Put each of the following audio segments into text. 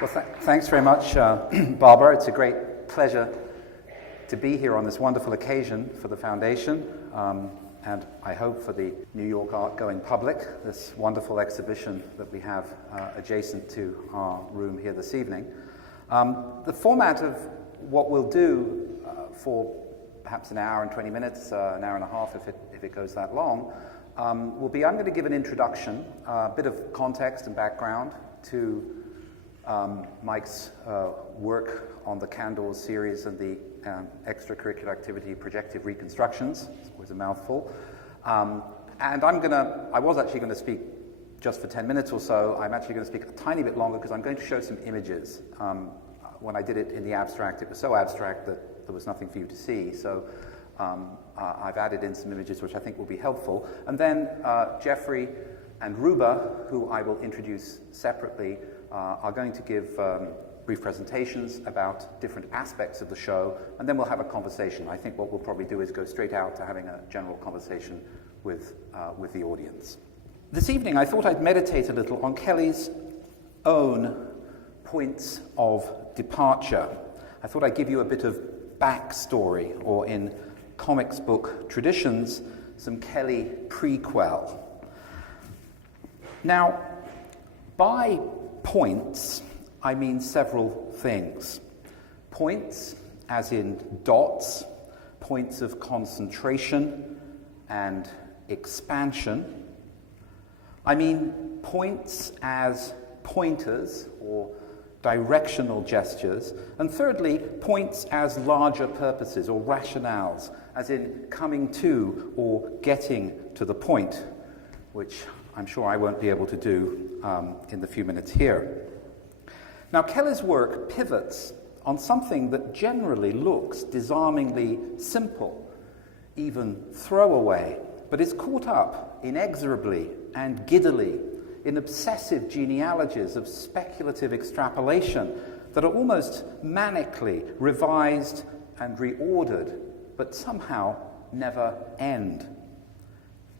Well, thanks very much, Barbara. It's a great pleasure to be here on this wonderful occasion for the Foundation, and I hope for the New York art going public, this wonderful exhibition that we have adjacent to our room here this evening. The format of what we'll do for perhaps an hour and 20 minutes, an hour and a half if it goes that long, will be I'm going to give an introduction, a bit of context and background to Mike's work on the Candor series and the extracurricular activity projective reconstructions. It was a mouthful. And I was actually going to speak just for 10 minutes or so. I'm actually going to speak a tiny bit longer because I'm going to show some images. When I did it in the abstract, it was so abstract that there was nothing for you to see. So I've added in some images which I think will be helpful. And then Jeffrey and Ruba, who I will introduce separately, are going to give brief presentations about different aspects of the show, and then we'll have a conversation. I think what we'll probably do is go straight out to having a general conversation with the audience. This evening, I thought I'd meditate a little on Kelley's own points of departure. I thought I'd give you a bit of backstory, or in comics book traditions, some Kelley prequel. Now, by points, I mean several things. Points, as in dots, points of concentration and expansion. I mean points as pointers or directional gestures. And thirdly, points as larger purposes or rationales, as in coming to or getting to the point, which I'm sure I won't be able to do in the few minutes here. Now, Kelley's work pivots on something that generally looks disarmingly simple, even throwaway, but is caught up inexorably and giddily in obsessive genealogies of speculative extrapolation that are almost manically revised and reordered, but somehow never end.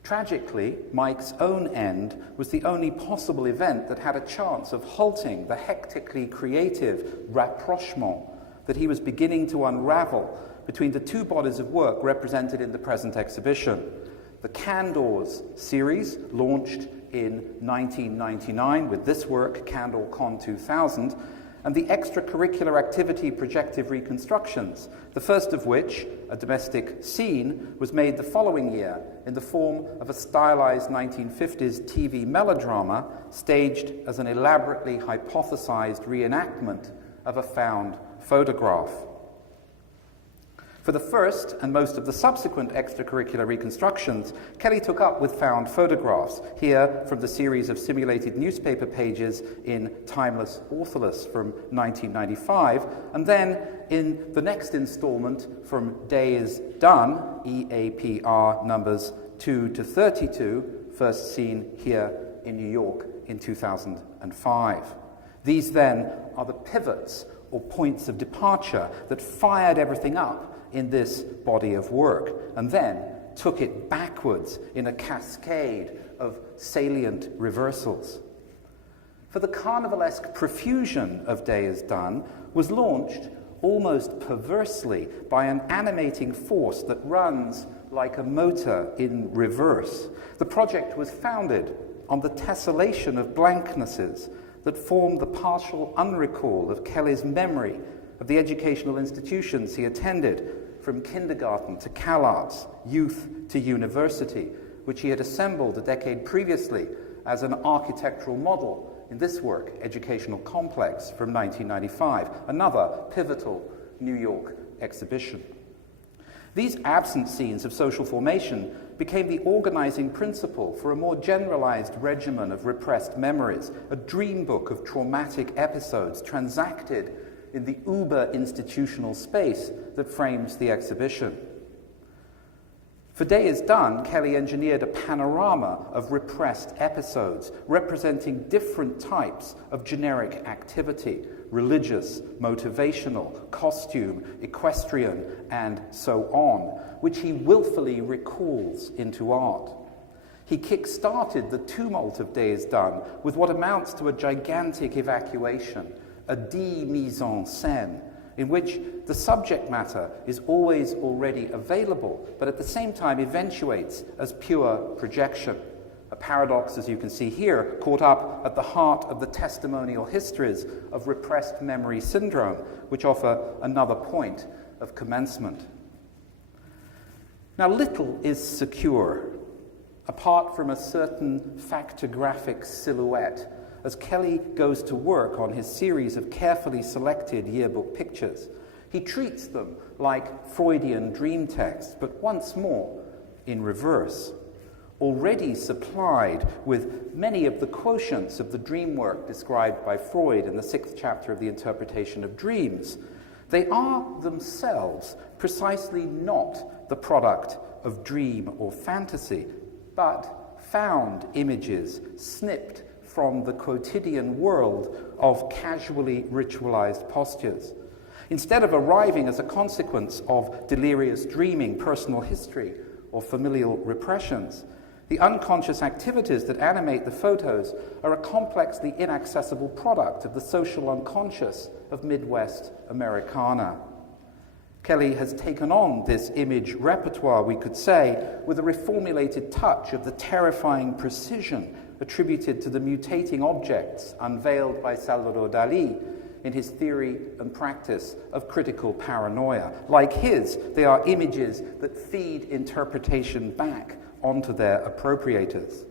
Tragically, Mike's own end was the only possible event that had a chance of halting the hectically creative rapprochement that he was beginning to unravel between the two bodies of work represented in the present exhibition. The Candors series, launched in 1999 with this work, Candor Con 2000, and the extracurricular activity projective reconstructions, the first of which, a domestic scene, was made the following year in the form of a stylized 1950s TV melodrama staged as an elaborately hypothesized reenactment of a found photograph. For the first and most of the subsequent extracurricular reconstructions, Kelley took up with found photographs, here from the series of simulated newspaper pages in Timeless Authorless from 1995, and then in the next installment from Days Done, EAPR numbers 2 to 32, first seen here in New York in 2005. These then are the pivots or points of departure that fired everything up in this body of work, and then took it backwards in a cascade of salient reversals. For the carnivalesque profusion of Day is Done was launched almost perversely by an animating force that runs like a motor in reverse. The project was founded on the tessellation of blanknesses that form the partial unrecall of Kelley's memory of the educational institutions he attended, from kindergarten to CalArts, youth to university, which he had assembled a decade previously as an architectural model in this work, Educational Complex, from 1995, another pivotal New York exhibition. These absent scenes of social formation became the organizing principle for a more generalized regimen of repressed memories, a dream book of traumatic episodes transacted in the uber-institutional space that frames the exhibition. For Day is Done, Kelley engineered a panorama of repressed episodes representing different types of generic activity, religious, motivational, costume, equestrian, and so on, which he willfully recalls into art. He kick-started the tumult of Day is Done with what amounts to a gigantic evacuation, a mise-en-scène, in which the subject matter is always already available, but at the same time eventuates as pure projection. A paradox, as you can see here, caught up at the heart of the testimonial histories of repressed memory syndrome, which offer another point of commencement. Now, little is secure, apart from a certain factographic silhouette, as Kelley goes to work on his series of carefully selected yearbook pictures. He treats them like Freudian dream texts, but once more in reverse. Already supplied with many of the quotients of the dream work described by Freud in the 6th chapter of the Interpretation of Dreams, they are themselves precisely not the product of dream or fantasy, but found images snipped from the quotidian world of casually ritualized postures. Instead of arriving as a consequence of delirious dreaming, personal history, or familial repressions, the unconscious activities that animate the photos are a complexly inaccessible product of the social unconscious of Midwest Americana. Kelley has taken on this image repertoire, we could say, with a reformulated touch of the terrifying precision attributed to the mutating objects unveiled by Salvador Dali in his theory and practice of critical paranoia. Like his, they are images that feed interpretation back onto their appropriators.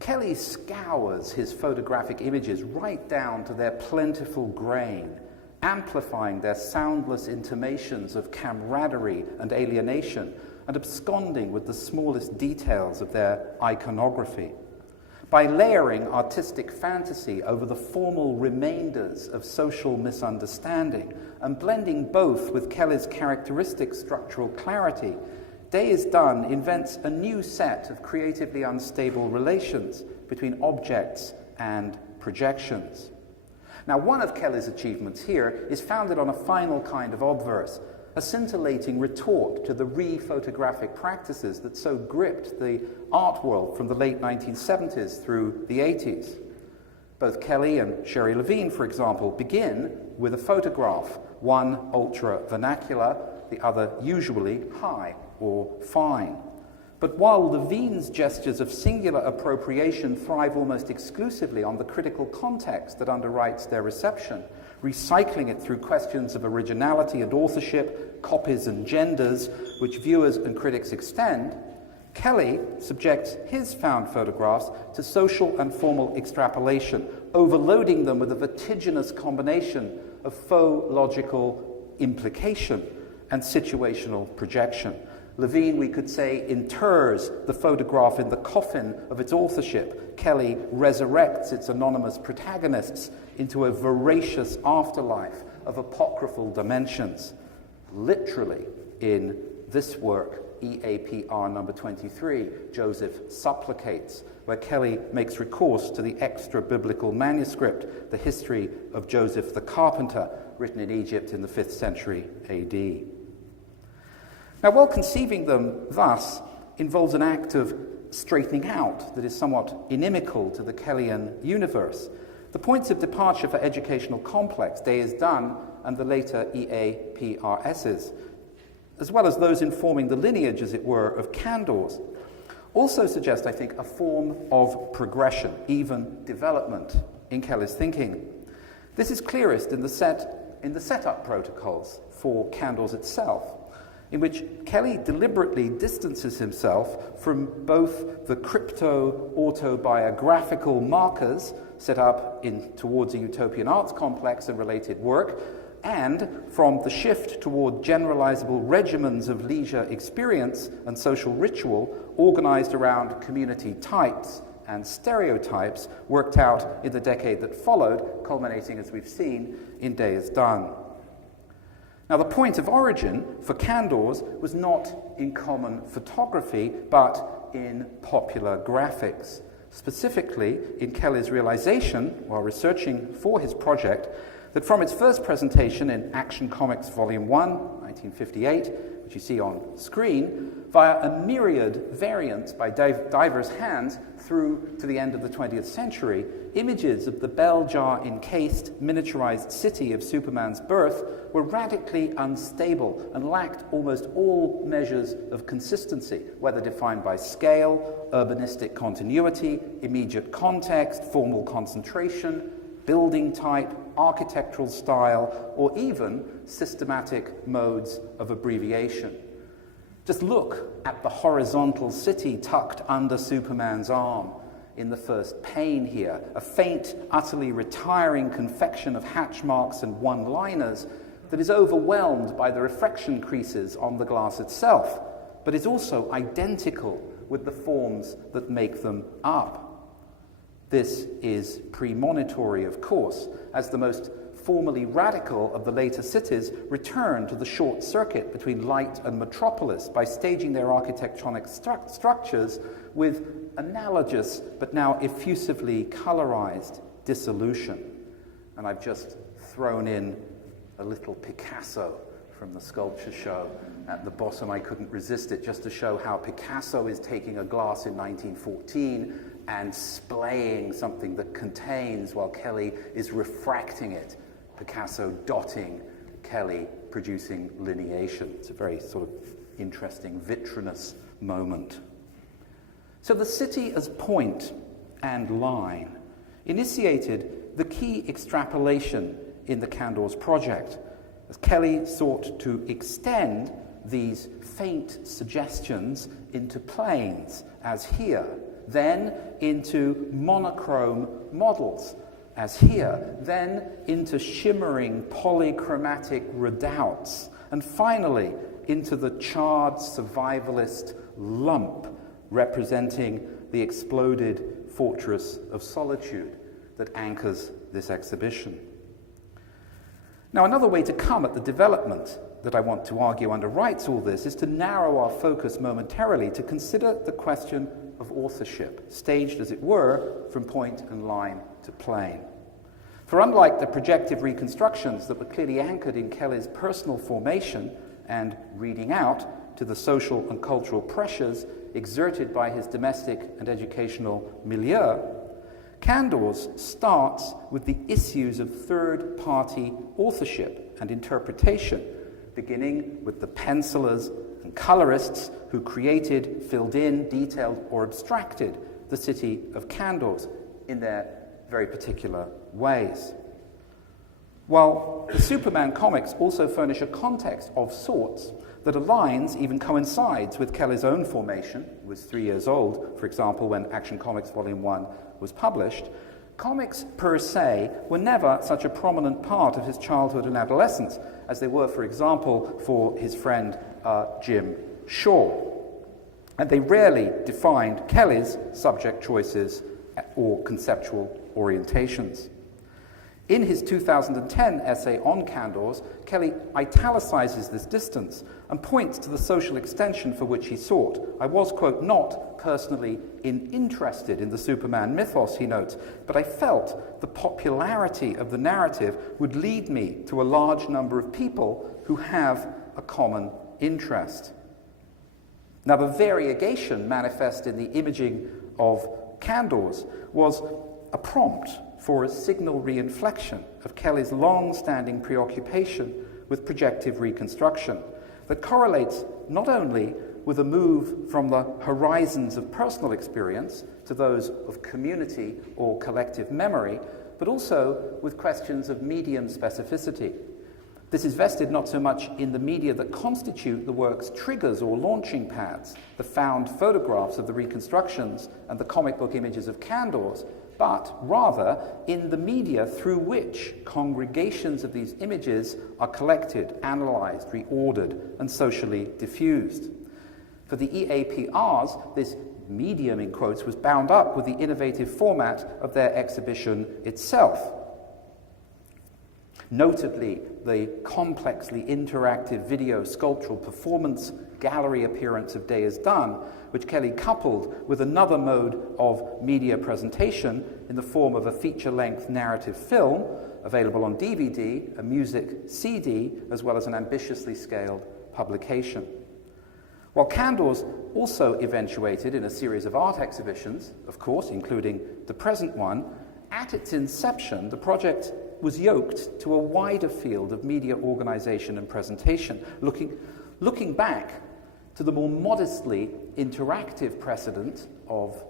Kelley scours his photographic images right down to their plentiful grain, amplifying their soundless intimations of camaraderie and alienation, and absconding with the smallest details of their iconography. By layering artistic fantasy over the formal remainders of social misunderstanding and blending both with Kelley's characteristic structural clarity, Day is Done invents a new set of creatively unstable relations between objects and projections. Now, one of Kelley's achievements here is founded on a final kind of obverse, a scintillating retort to the re-photographic practices that so gripped the art world from the late 1970s through the 80s. Both Kelley and Sherry Levine, for example, begin with a photograph, one ultra-vernacular, the other usually high or fine. But while Levine's gestures of singular appropriation thrive almost exclusively on the critical context that underwrites their reception, recycling it through questions of originality and authorship, copies and genders, which viewers and critics extend, Kelley subjects his found photographs to social and formal extrapolation, overloading them with a vertiginous combination of faux logical implication and situational projection. Levine, we could say, inters the photograph in the coffin of its authorship. Kelley resurrects its anonymous protagonists into a voracious afterlife of apocryphal dimensions. Literally, in this work, EAPR number 23, Joseph Supplicates, where Kelley makes recourse to the extra-biblical manuscript, the history of Joseph the Carpenter, written in Egypt in the 5th century AD. Now, while conceiving them thus involves an act of straightening out that is somewhat inimical to the Kelleyan universe, the points of departure for educational complex, Day is Done, and the later EAPRSs, as well as those informing the lineage, as it were, of Candors, also suggest, I think, a form of progression, even development, in Kelley's thinking. This is clearest in the setup protocols for Candors itself, in which Kelley deliberately distances himself from both the crypto-autobiographical markers set up towards a utopian arts complex and related work, and from the shift toward generalizable regimens of leisure experience and social ritual organized around community types and stereotypes worked out in the decade that followed, culminating, as we've seen, in Day is Done. Now, the point of origin for Candors was not in common photography, but in popular graphics. Specifically, in Kelley's realization, while researching for his project, that from its first presentation in Action Comics Volume 1, 1958, which you see on screen, via a myriad variants by diverse hands through to the end of the 20th century, images of the bell jar encased, miniaturized city of Superman's birth were radically unstable and lacked almost all measures of consistency, whether defined by scale, urbanistic continuity, immediate context, formal concentration, building type, architectural style, or even systematic modes of abbreviation. Just look at the horizontal city tucked under Superman's arm in the first pane here, a faint, utterly retiring confection of hatch marks and one-liners that is overwhelmed by the refraction creases on the glass itself, but is also identical with the forms that make them up. This is premonitory, of course, as the most formally radical of the later cities return to the short circuit between light and metropolis by staging their architectonic structures with analogous but now effusively colorized dissolution. And I've just thrown in a little Picasso from the sculpture show at the bottom. I couldn't resist it, just to show how Picasso is taking a glass in 1914 and splaying something that contains while Kelley is refracting it. Picasso dotting, Kelley producing lineation. It's a very sort of interesting vitrinous moment. So the city as point and line initiated the key extrapolation in the Candor's project, as Kelley sought to extend these faint suggestions into planes, as here, then into monochrome models, as here, then into shimmering polychromatic redoubts, and finally into the charred survivalist lump representing the exploded fortress of solitude that anchors this exhibition. Now, another way to come at the development that I want to argue underwrites all this is to narrow our focus momentarily to consider the question of authorship, staged, as it were, from point and line to plane. For unlike the projective reconstructions that were clearly anchored in Kelley's personal formation and reading out to the social and cultural pressures exerted by his domestic and educational milieu, Candor's starts with the issues of third-party authorship and interpretation, beginning with the pencilers and colorists who created, filled in, detailed, or abstracted the city of Candor in their very particular ways. While the Superman comics also furnish a context of sorts that aligns, even coincides with Kelley's own formation, who was 3 years old, for example, when Action Comics Volume 1 was published, comics per se were never such a prominent part of his childhood and adolescence as they were, for example, for his friend Jim Shaw. And they rarely defined Kelley's subject choices or conceptual orientations. In his 2010 essay on Candors, Kelley italicizes this distance and points to the social extension for which he sought. I was, quote, not personally interested in the Superman mythos, he notes, but I felt the popularity of the narrative would lead me to a large number of people who have a common interest. Now, the variegation manifest in the imaging of Candors was a prompt for a signal reinflection of Kelley's long-standing preoccupation with projective reconstruction that correlates not only with a move from the horizons of personal experience to those of community or collective memory, but also with questions of medium specificity. This is vested not so much in the media that constitute the work's triggers or launching pads, the found photographs of the reconstructions and the comic book images of Candors, but rather in the media through which congregations of these images are collected, analyzed, reordered, and socially diffused. For the EAPRs, this medium, in quotes, was bound up with the innovative format of their exhibition itself. Notably, the complexly interactive video sculptural performance gallery appearance of Day Is Done, which Kelley coupled with another mode of media presentation in the form of a feature-length narrative film available on DVD, a music CD, as well as an ambitiously scaled publication. While Candor's also eventuated in a series of art exhibitions, of course, including the present one, at its inception, the project was yoked to a wider field of media organization and presentation, looking back to the more modestly interactive precedent of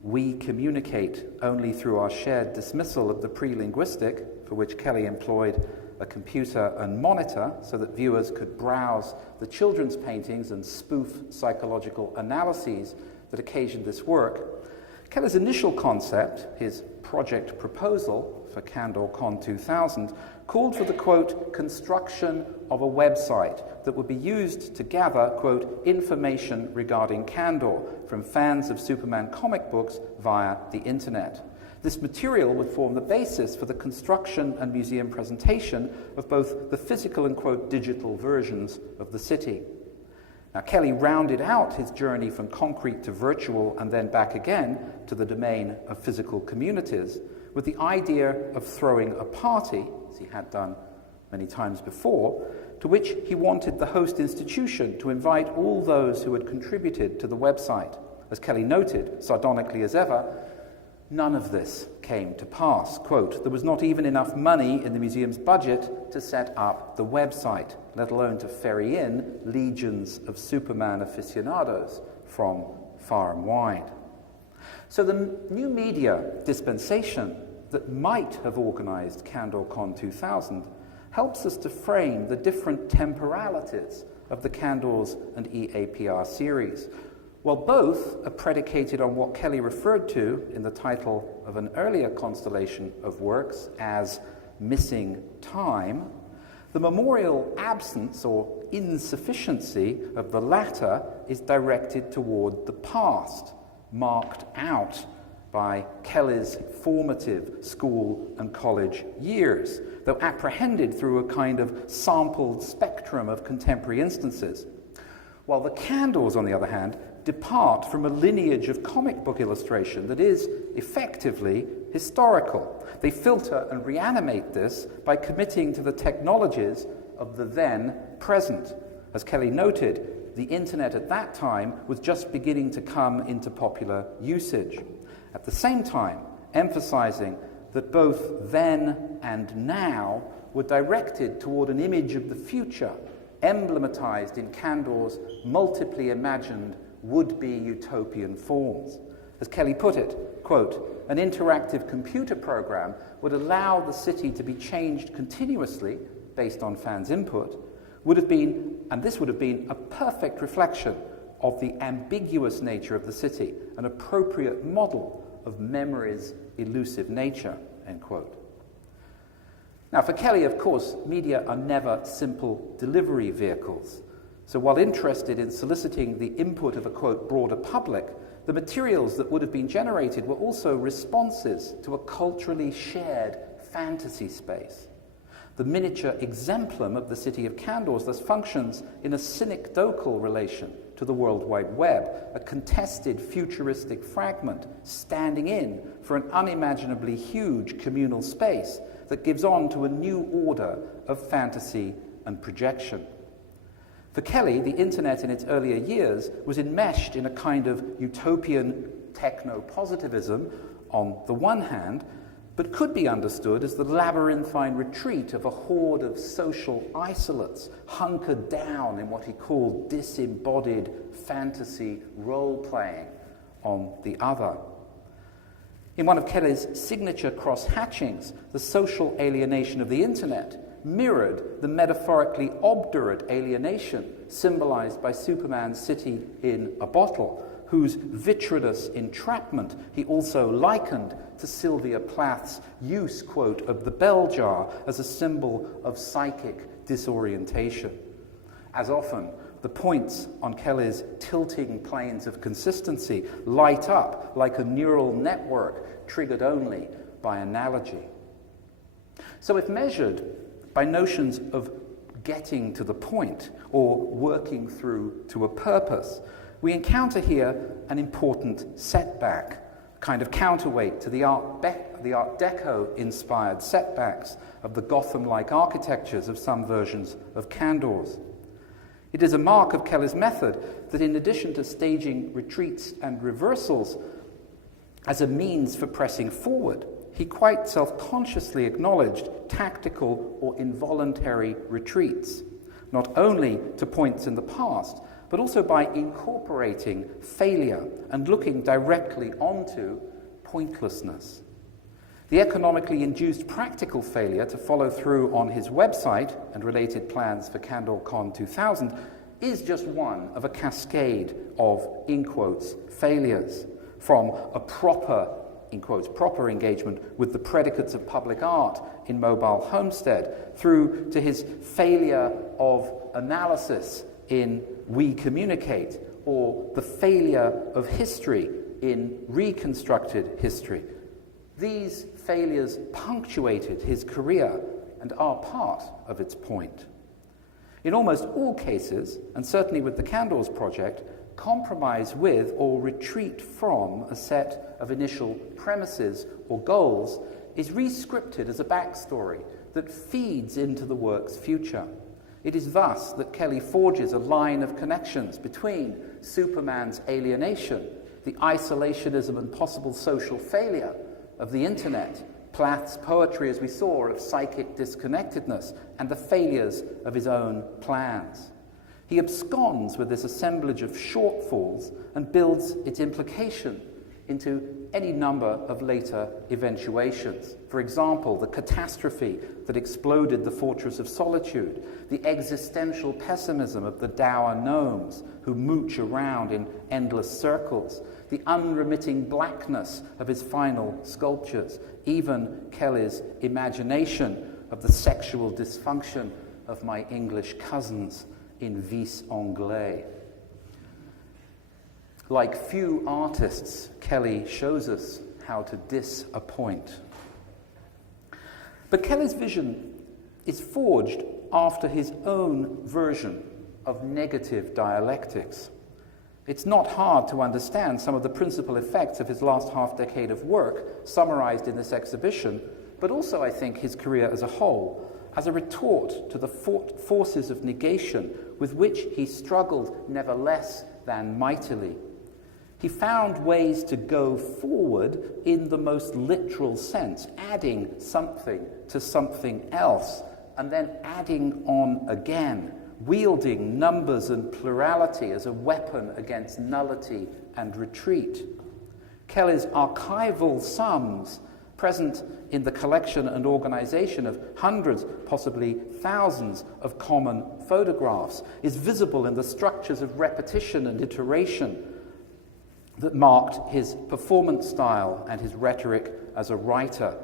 we communicate only through our shared dismissal of the pre-linguistic, for which Kelley employed a computer and monitor so that viewers could browse the children's paintings and spoof psychological analyses that occasioned this work. Kelley's initial concept, his project proposal for Candor Con 2000, called for the, quote, construction of a website that would be used to gather, quote, information regarding Candor from fans of Superman comic books via the internet. This material would form the basis for the construction and museum presentation of both the physical and, quote, digital versions of the city. Now, Kelley rounded out his journey from concrete to virtual and then back again to the domain of physical communities with the idea of throwing a party, as he had done many times before, to which he wanted the host institution to invite all those who had contributed to the website. As Kelley noted, sardonically as ever, none of this came to pass. Quote, there was not even enough money in the museum's budget to set up the website, let alone to ferry in legions of Superman aficionados from far and wide. So the new media dispensation that might have organized Candor Con 2000 helps us to frame the different temporalities of the Candors and EAPR series. While both are predicated on what Kelley referred to in the title of an earlier constellation of works as missing time, the memorial absence or insufficiency of the latter is directed toward the past, marked out by Kelley's formative school and college years, though apprehended through a kind of sampled spectrum of contemporary instances. While the Candors, on the other hand, depart from a lineage of comic book illustration that is effectively historical. They filter and reanimate this by committing to the technologies of the then present. As Kelley noted, the internet at that time was just beginning to come into popular usage. At the same time, emphasizing that both then and now were directed toward an image of the future, emblematized in Candor's multiply imagined would-be utopian forms. As Kelley put it, quote, an interactive computer program would allow the city to be changed continuously based on fans' input, this would have been a perfect reflection of the ambiguous nature of the city, an appropriate model of memory's elusive nature, end quote. Now, for Kelley, of course, media are never simple delivery vehicles. So while interested in soliciting the input of a, quote, broader public, the materials that would have been generated were also responses to a culturally shared fantasy space. The miniature exemplum of the city of Candors thus functions in a synecdochal relation to the World Wide Web, a contested futuristic fragment standing in for an unimaginably huge communal space that gives on to a new order of fantasy and projection. For Kelley, the internet in its earlier years was enmeshed in a kind of utopian techno-positivism on the one hand, but could be understood as the labyrinthine retreat of a horde of social isolates hunkered down in what he called disembodied fantasy role-playing on the other. In one of Kelley's signature cross-hatchings, the social alienation of the internet mirrored the metaphorically obdurate alienation symbolized by Superman's city in a bottle, whose vitreous entrapment he also likened to Sylvia Plath's use, quote, of the bell jar as a symbol of psychic disorientation. As often, the points on Kelley's tilting planes of consistency light up like a neural network triggered only by analogy. So if measured by notions of getting to the point or working through to a purpose, we encounter here an important setback, a kind of counterweight to the Art Deco-inspired setbacks of the Gotham-like architectures of some versions of Candor's. It is a mark of Kelley's method that in addition to staging retreats and reversals as a means for pressing forward, he quite self-consciously acknowledged tactical or involuntary retreats, not only to points in the past, but also by incorporating failure and looking directly onto pointlessness. The economically induced practical failure to follow through on his website and related plans for Candor Con 2000 is just one of a cascade of, in quotes, failures, from a proper, in quotes, proper engagement with the predicates of public art in Mobile Homestead, through to his failure of analysis in We Communicate, or the failure of history in Reconstructed History. These failures punctuated his career and are part of its point. In almost all cases, and certainly with the Candor's project, compromise with or retreat from a set of initial premises or goals is re-scripted as a backstory that feeds into the work's future. It is thus that Kelley forges a line of connections between Superman's alienation, the isolationism and possible social failure of the internet, Plath's poetry, as we saw, of psychic disconnectedness, and the failures of his own plans. He absconds with this assemblage of shortfalls and builds its implication into any number of later eventuations. For example, the catastrophe that exploded the Fortress of Solitude, the existential pessimism of the dour gnomes who mooch around in endless circles, the unremitting blackness of his final sculptures, even Kelley's imagination of the sexual dysfunction of my English cousins in Vis Anglais. Like few artists, Kelley shows us how to disappoint. But Kelley's vision is forged after his own version of negative dialectics. It's not hard to understand some of the principal effects of his last half-decade of work, summarized in this exhibition, but also, I think, his career as a whole, as a retort to the forces of negation with which he struggled never less than mightily. He found ways to go forward in the most literal sense, adding something to something else, and then adding on again, wielding numbers and plurality as a weapon against nullity and retreat. Kelley's archival sums, present in the collection and organization of hundreds, possibly thousands of common photographs, is visible in the structures of repetition and iteration that marked his performance style and his rhetoric as a writer.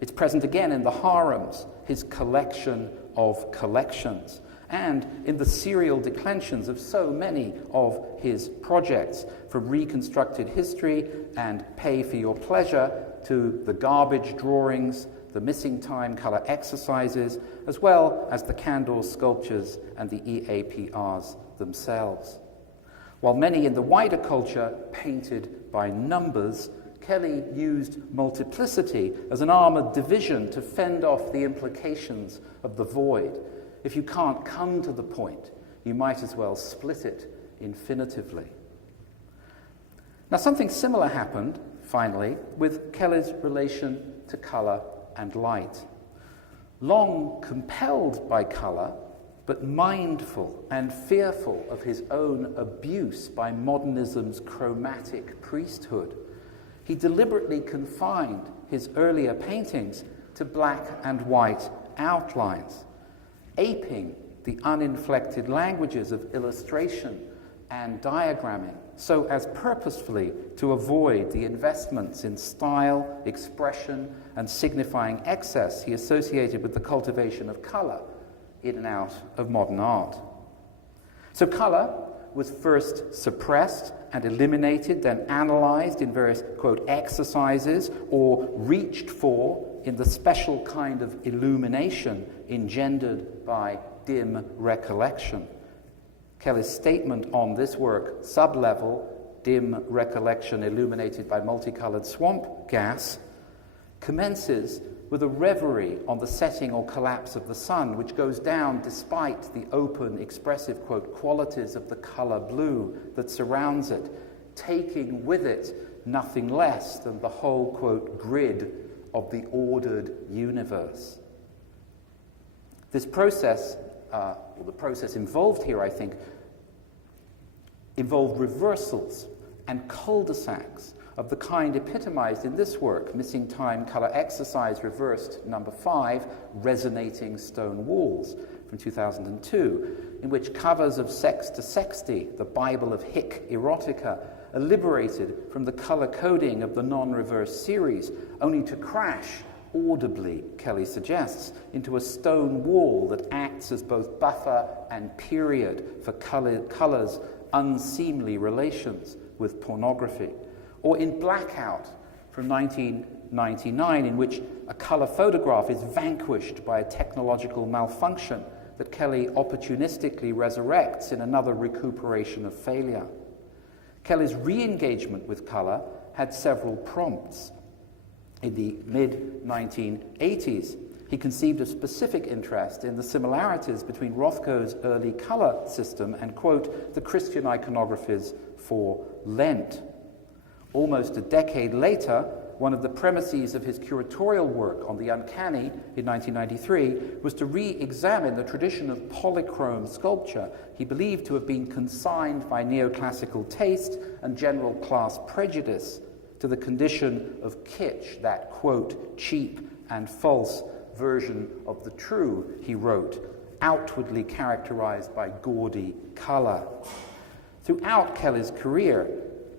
It's present again in the harems, his collection of collections, and in the serial declensions of so many of his projects, from Reconstructed History and Pay for Your Pleasure to the garbage drawings, the missing time color exercises, as well as the Candor sculptures and the EAPRs themselves. While many in the wider culture painted by numbers, Kelley used multiplicity as an armored division to fend off the implications of the void. If you can't come to the point, you might as well split it infinitively. Now, something similar happened, finally, with Kelley's relation to color and light. Long compelled by color, but mindful and fearful of his own abuse by modernism's chromatic priesthood, he deliberately confined his earlier paintings to black and white outlines, aping the uninflected languages of illustration and diagramming, so as purposefully to avoid the investments in style, expression, and signifying excess he associated with the cultivation of color in and out of modern art. So color was first suppressed and eliminated, then analyzed in various, quote, exercises, or reached for in the special kind of illumination engendered by dim recollection. Kelley's statement on this work, Sublevel, Dim Recollection Illuminated by Multicolored Swamp Gas, commences with a reverie on the setting or collapse of the sun, which goes down despite the open, expressive, quote, qualities of the color blue that surrounds it, taking with it nothing less than the whole, quote, grid of the ordered universe. This process, or the process involved here, I think, involved reversals and cul-de-sacs of the kind epitomized in this work, Missing Time Color Exercise Reversed number 5, Resonating Stone Walls, from 2002, in which covers of Sex to Sexty, the Bible of Hick Erotica, are liberated from the color coding of the non-reverse series, only to crash audibly, Kelley suggests, into a stone wall that acts as both buffer and period for color's unseemly relations with pornography. Or in Blackout from 1999, in which a color photograph is vanquished by a technological malfunction that Kelley opportunistically resurrects in another recuperation of failure. Kelley's re-engagement with color had several prompts. In the mid-1980s, he conceived a specific interest in the similarities between Rothko's early color system and, quote, the Christian iconographies for Lent. Almost a decade later, one of the premises of his curatorial work on the uncanny in 1993 was to re-examine the tradition of polychrome sculpture he believed to have been consigned by neoclassical taste and general class prejudice to the condition of kitsch, that, quote, cheap and false version of the true, he wrote, outwardly characterized by gaudy color. Throughout Kelley's career,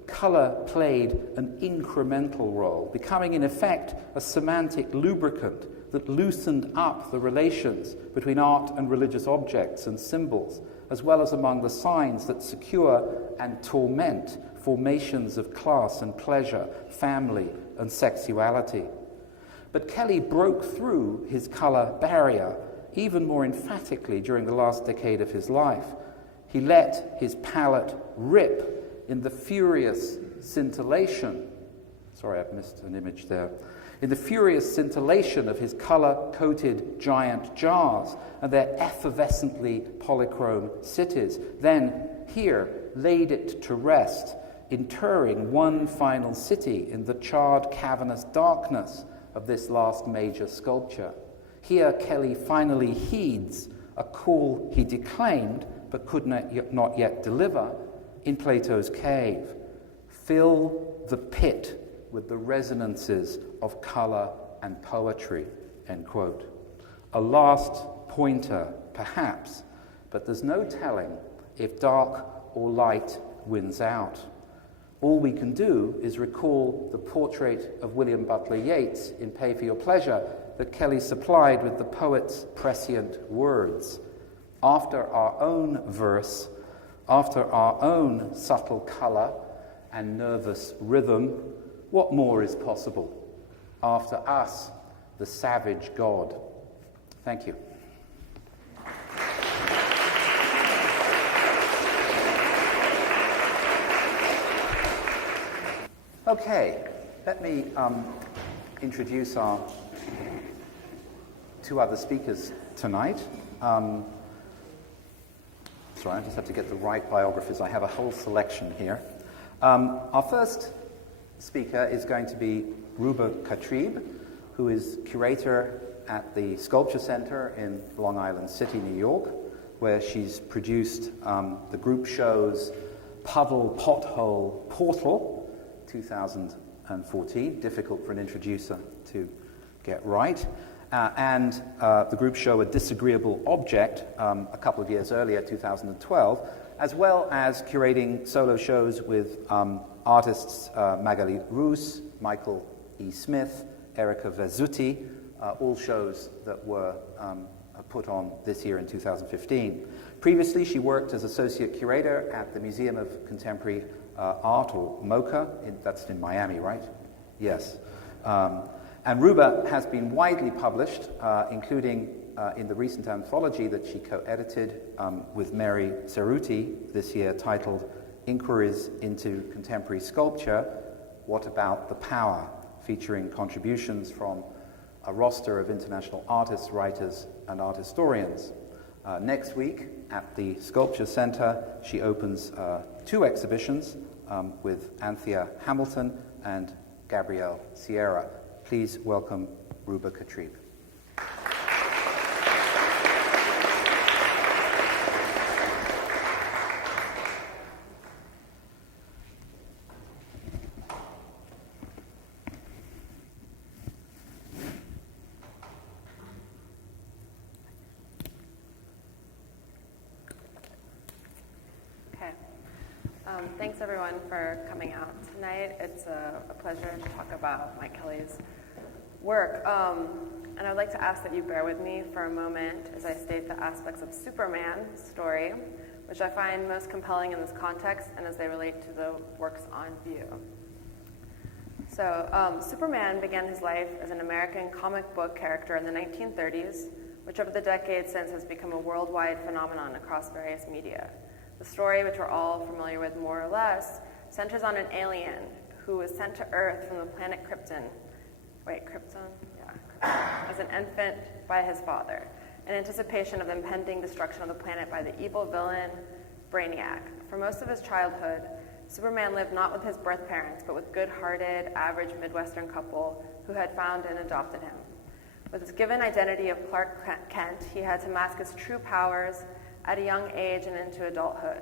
color played an incremental role, becoming in effect a semantic lubricant that loosened up the relations between art and religious objects and symbols, as well as among the signs that secure and torment formations of class and pleasure, family and sexuality. But Kelley broke through his color barrier even more emphatically during the last decade of his life. He let his palette rip in the furious scintillation, sorry, I've missed an image there, in the furious scintillation of his color-coated giant jars and their effervescently polychrome cities, then here laid it to rest, interring one final city in the charred cavernous darkness of this last major sculpture. Here Kelley finally heeds a call he declaimed but could not yet deliver in Plato's cave. Fill the pit with the resonances of color and poetry, end quote. A last pointer, perhaps, but there's no telling if dark or light wins out. All we can do is recall the portrait of William Butler Yeats in Pay for Your Pleasure that Kelley supplied with the poet's prescient words. After our own verse, after our own subtle color and nervous rhythm, what more is possible? After us, the savage god. Thank you. Okay, let me introduce our two other speakers tonight. Sorry, I just have to get the right biographies. I have a whole selection here. Our first speaker is going to be Ruba Katrib, who is curator at the SculptureCenter in Long Island City, New York, where she's produced the group shows Puddle Pothole Portal, 2014, difficult for an introducer to get right, and the group show A Disagreeable Object a couple of years earlier, 2012, as well as curating solo shows with artists Magali Roos, Michael E. Smith, Erica Verzutti, all shows that were put on this year in 2015. Previously, she worked as associate curator at the Museum of Contemporary Art, or MoCA, that's in Miami, right? Yes. And Ruba has been widely published, including in the recent anthology that she co-edited with Mary Cerruti this year, titled Inquiries into Contemporary Sculpture, What About the Power?, featuring contributions from a roster of international artists, writers, and art historians. Next week at the SculptureCenter, she opens 2 exhibitions with Anthea Hamilton and Gabrielle Sierra. Please welcome Ruba Katrib. Thanks everyone for coming out tonight. It's a pleasure to talk about Mike Kelley's work. And I'd like to ask that you bear with me for a moment as I state the aspects of Superman's story, which I find most compelling in this context and as they relate to the works on view. So Superman began his life as an American comic book character in the 1930s, which over the decades since has become a worldwide phenomenon across various media. The story, which we're all familiar with more or less, centers on an alien who was sent to Earth from the planet Krypton. Krypton? Yeah, as an infant by his father, in anticipation of the impending destruction of the planet by the evil villain, Brainiac. For most of his childhood, Superman lived not with his birth parents, but with good-hearted, average Midwestern couple who had found and adopted him. With his given identity of Clark Kent, he had to mask his true powers at a young age and into adulthood.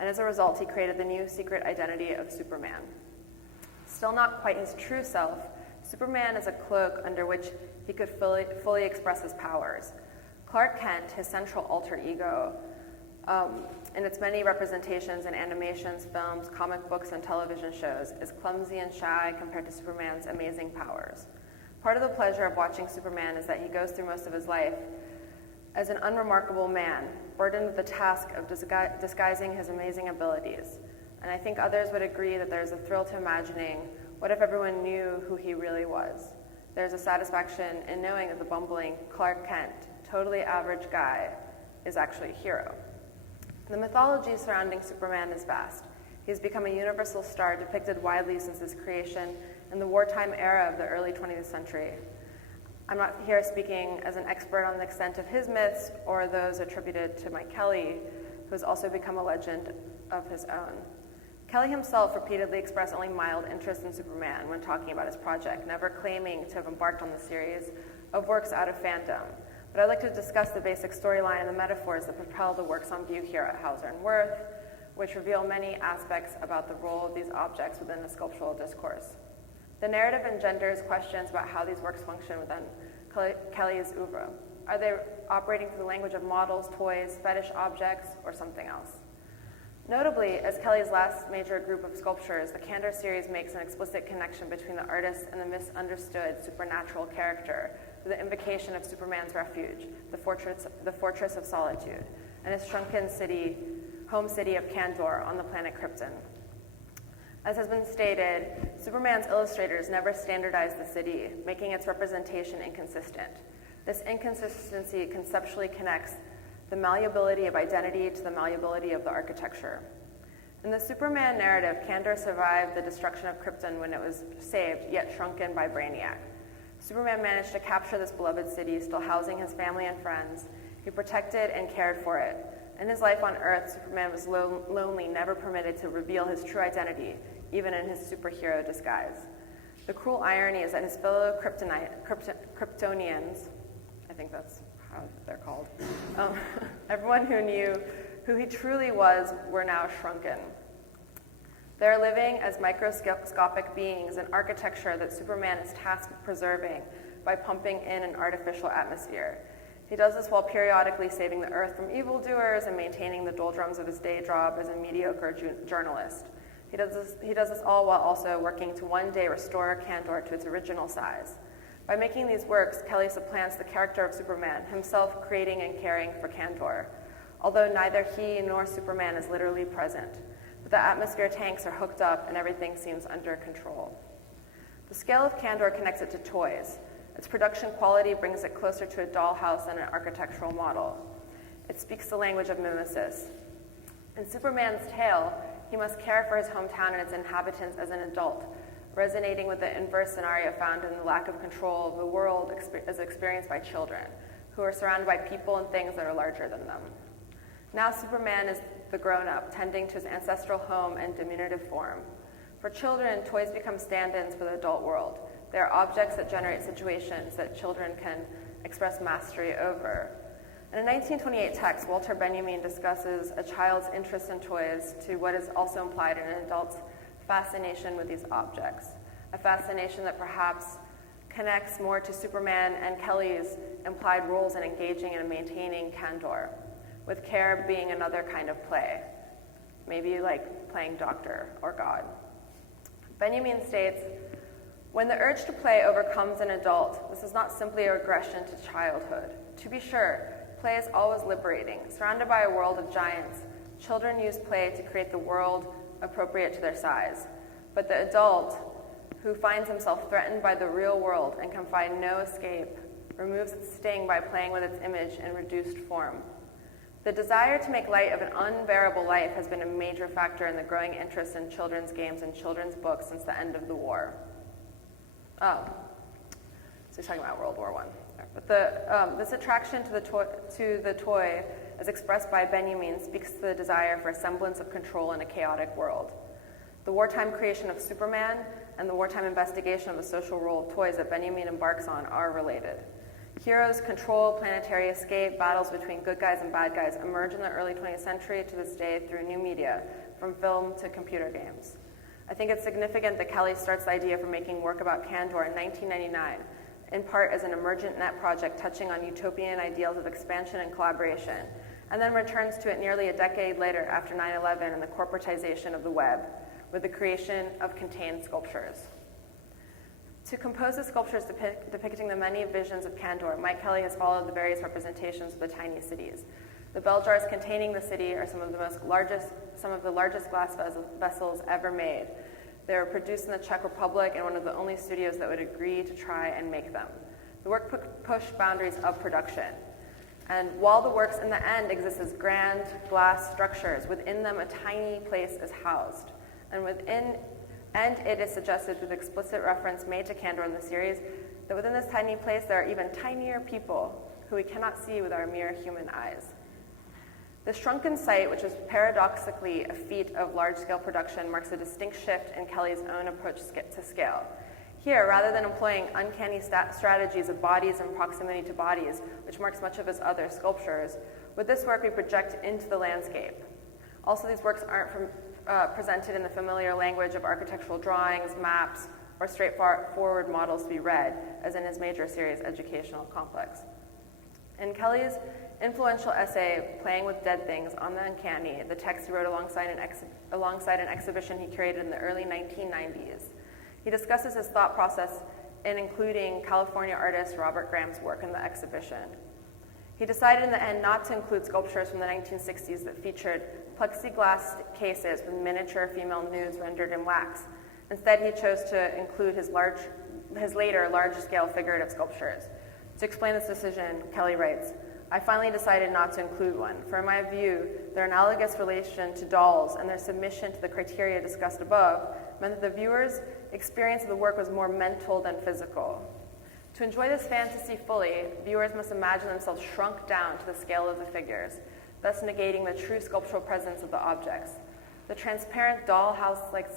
And as a result, he created the new secret identity of Superman. Still not quite his true self, Superman is a cloak under which he could fully express his powers. Clark Kent, his central alter ego, in its many representations in animations, films, comic books, and television shows, is clumsy and shy compared to Superman's amazing powers. Part of the pleasure of watching Superman is that he goes through most of his life as an unremarkable man, burdened with the task of disguising his amazing abilities. And I think others would agree that there's a thrill to imagining what if everyone knew who he really was. There's a satisfaction in knowing that the bumbling Clark Kent, totally average guy, is actually a hero. The mythology surrounding Superman is vast. He's become a universal star depicted widely since his creation in the wartime era of the early 20th century. I'm not here speaking as an expert on the extent of his myths or those attributed to Mike Kelley, who has also become a legend of his own. Kelley himself repeatedly expressed only mild interest in Superman when talking about his project, never claiming to have embarked on the series of works out of fandom. But I'd like to discuss the basic storyline and the metaphors that propel the works on view here at Hauser and Wirth, which reveal many aspects about the role of these objects within the sculptural discourse. The narrative engenders questions about how these works function within Kelley's oeuvre. Are they operating through the language of models, toys, fetish objects, or something else? Notably, as Kelley's last major group of sculptures, the Candor series makes an explicit connection between the artist and the misunderstood supernatural character through the invocation of Superman's refuge, the fortress of solitude, and his shrunken home city of Candor on the planet Krypton. As has been stated, Superman's illustrators never standardized the city, making its representation inconsistent. This inconsistency conceptually connects the malleability of identity to the malleability of the architecture. In the Superman narrative, Candor survived the destruction of Krypton when it was saved, yet shrunken by Brainiac. Superman managed to capture this beloved city, still housing his family and friends. He protected and cared for it. In his life on Earth, Superman was lonely, never permitted to reveal his true identity, even in his superhero disguise. The cruel irony is that his fellow Kryptonians, I think that's how they're called, everyone who knew who he truly was were now shrunken. They're living as microscopic beings in architecture that Superman is tasked with preserving by pumping in an artificial atmosphere. He does this while periodically saving the Earth from evildoers and maintaining the doldrums of his day job as a mediocre journalist. He does this all while also working to one day restore Candor to its original size. By making these works, Kelley supplants the character of Superman, himself creating and caring for Candor, although neither he nor Superman is literally present. But the atmosphere tanks are hooked up and everything seems under control. The scale of Candor connects it to toys. Its production quality brings it closer to a dollhouse than an architectural model. It speaks the language of mimesis. In Superman's tale, he must care for his hometown and its inhabitants as an adult, resonating with the inverse scenario found in the lack of control of the world as experienced by children, who are surrounded by people and things that are larger than them. Now Superman is the grown-up, tending to his ancestral home and diminutive form. For children, toys become stand-ins for the adult world. They are objects that generate situations that children can express mastery over. In a 1928 text, Walter Benjamin discusses a child's interest in toys to what is also implied in an adult's fascination with these objects, a fascination that perhaps connects more to Superman and Kelley's implied roles in engaging and maintaining Candor, with care being another kind of play, maybe like playing doctor or God. Benjamin states, when the urge to play overcomes an adult, this is not simply a regression to childhood. To be sure, play is always liberating. Surrounded by a world of giants, children use play to create the world appropriate to their size. But the adult, who finds himself threatened by the real world and can find no escape, removes its sting by playing with its image in reduced form. The desire to make light of an unbearable life has been a major factor in the growing interest in children's games and children's books since the end of the war. So he's talking about World War I. But this attraction to the toy, as expressed by Benjamin, speaks to the desire for a semblance of control in a chaotic world. The wartime creation of Superman and the wartime investigation of the social role of toys that Benjamin embarks on are related. Heroes, control, planetary escape, battles between good guys and bad guys emerge in the early 20th century to this day through new media, from film to computer games. I think it's significant that Kelley starts the idea for making work about Candor in 1999, in part as an emergent net project touching on utopian ideals of expansion and collaboration, and then returns to it nearly a decade later after 9/11 and the corporatization of the web, with the creation of contained sculptures. To compose the sculptures depicting the many visions of Candor, Mike Kelley has followed the various representations of the tiny cities. The bell jars containing the city are some of the largest glass vessels ever made. They were produced in the Czech Republic in one of the only studios that would agree to try and make them. The work pushed boundaries of production. And while the works in the end exist as grand glass structures, within them a tiny place is housed. And it is suggested with explicit reference made to Candor in the series that within this tiny place there are even tinier people who we cannot see with our mere human eyes. The shrunken site, which is paradoxically a feat of large-scale production, marks a distinct shift in Kelley's own approach to scale. Here, rather than employing uncanny strategies of bodies and proximity to bodies, which marks much of his other sculptures, with this work we project into the landscape. Also, these works aren't presented in the familiar language of architectural drawings, maps, or straightforward models to be read, as in his major series, Educational Complex. In Kelley's influential essay, Playing with Dead Things on the Uncanny, the text he wrote alongside an exhibition he curated in the early 1990s, he discusses his thought process in including California artist Robert Graham's work in the exhibition. He decided in the end not to include sculptures from the 1960s that featured plexiglass cases with miniature female nudes rendered in wax. Instead, he chose to include his later large-scale figurative sculptures. To explain this decision, Kelley writes, I finally decided not to include one, for in my view, their analogous relation to dolls and their submission to the criteria discussed above meant that the viewer's experience of the work was more mental than physical. To enjoy this fantasy fully, viewers must imagine themselves shrunk down to the scale of the figures, thus negating the true sculptural presence of the objects. The transparent dollhouse-like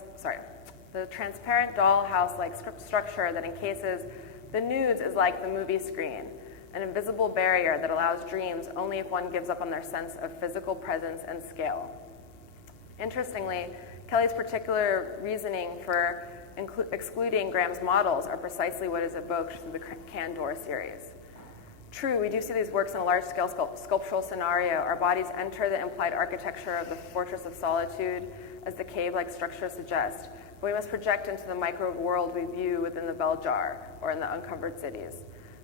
structure that encases the nudes is like the movie screen, an invisible barrier that allows dreams only if one gives up on their sense of physical presence and scale. Interestingly, Kelley's particular reasoning for excluding Graham's models are precisely what is evoked through the Candor series. True, we do see these works in a large-scale sculptural scenario. Our bodies enter the implied architecture of the Fortress of Solitude, as the cave-like structure suggests, but we must project into the microbe world we view within the bell jar or in the uncovered cities.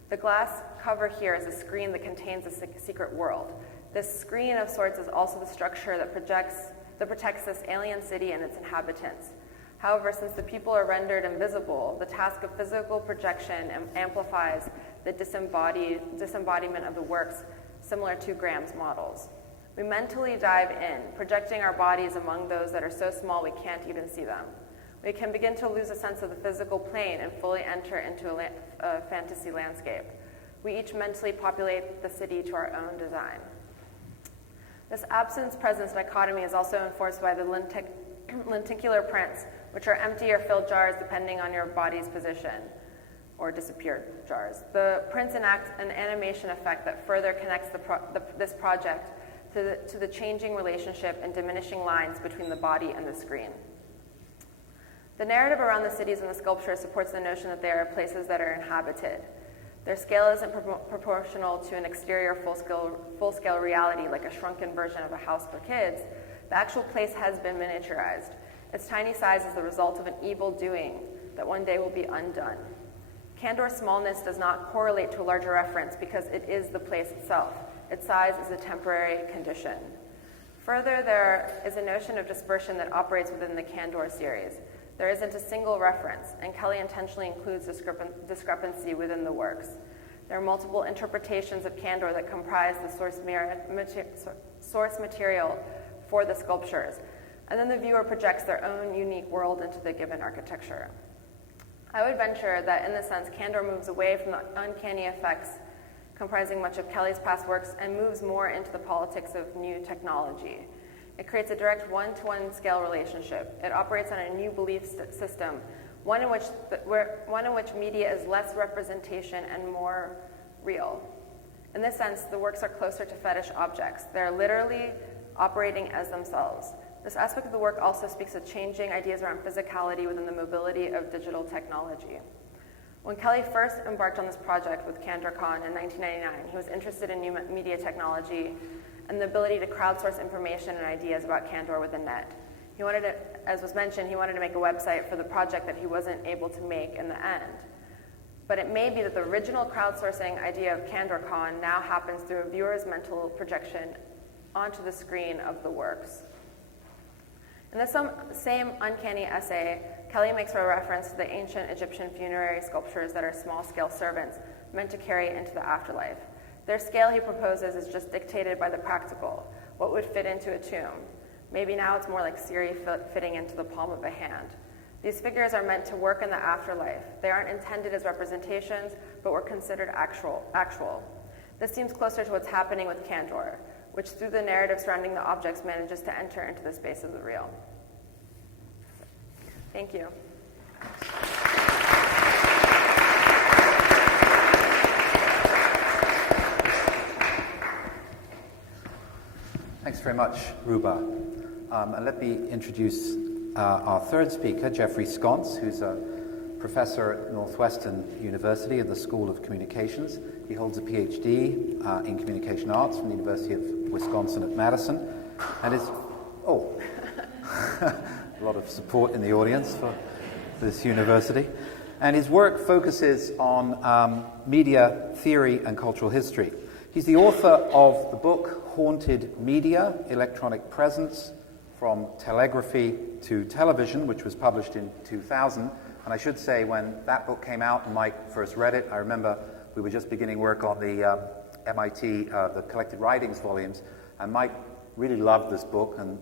The glass cover here is a screen that contains a secret world. This screen of sorts is also the structure that protects this alien city and its inhabitants. However, since the people are rendered invisible, the task of physical projection amplifies the disembodiment of the works, similar to Graham's models. We mentally dive in, projecting our bodies among those that are so small we can't even see them. We can begin to lose a sense of the physical plane and fully enter into a fantasy landscape. We each mentally populate the city to our own design. This absence-presence dichotomy is also enforced by the lenticular prints, which are empty or filled jars depending on your body's position, or disappeared jars. The prints enact an animation effect that further connects this project to the changing relationship and diminishing lines between the body and the screen. The narrative around the cities and the sculpture supports the notion that they are places that are inhabited. Their scale isn't proportional to an exterior full-scale reality like a shrunken version of a house for kids. The actual place has been miniaturized. Its tiny size is the result of an evil doing that one day will be undone. Candor's smallness does not correlate to a larger reference because it is the place itself. Its size is a temporary condition. Further, there is a notion of dispersion that operates within the Candor series. There isn't a single reference, and Kelley intentionally includes discrepancy within the works. There are multiple interpretations of Candor that comprise the source material for the sculptures, and then the viewer projects their own unique world into the given architecture. I would venture that in this sense, Candor moves away from the uncanny effects comprising much of Kelley's past works and moves more into the politics of new technology. It creates a direct one-to-one scale relationship. It operates on a new belief system, one in which media is less representation and more real. In this sense, the works are closer to fetish objects. They're literally operating as themselves. This aspect of the work also speaks of changing ideas around physicality within the mobility of digital technology. When Kelley first embarked on this project with CandorCon in 1999, he was interested in new media technology and the ability to crowdsource information and ideas about Candor with the net. He wanted to, as was mentioned, he wanted to make a website for the project that he wasn't able to make in the end. But it may be that the original crowdsourcing idea of CandorCon now happens through a viewer's mental projection onto the screen of the works. In the same uncanny essay, Kelley makes a reference to the ancient Egyptian funerary sculptures that are small-scale servants meant to carry into the afterlife. Their scale, he proposes, is just dictated by the practical, what would fit into a tomb. Maybe now it's more like Siri fitting into the palm of a hand. These figures are meant to work in the afterlife. They aren't intended as representations, but were considered actual. This seems closer to what's happening with Candor, which through the narrative surrounding the objects manages to enter into the space of the real. Thank you. Thanks very much, Ruba. And let me introduce our third speaker, Jeffrey Sconce, who's a professor at Northwestern University in the School of Communications. He holds a PhD in Communication Arts from the University of Wisconsin at Madison, and is, a lot of support in the audience for this university. And his work focuses on media theory and cultural history. He's the author of the book Haunted Media, Electronic Presence from Telegraphy to Television, which was published in 2000. And I should say, when that book came out and Mike first read it, I remember we were just beginning work on the MIT, the collected writings volumes, and Mike really loved this book and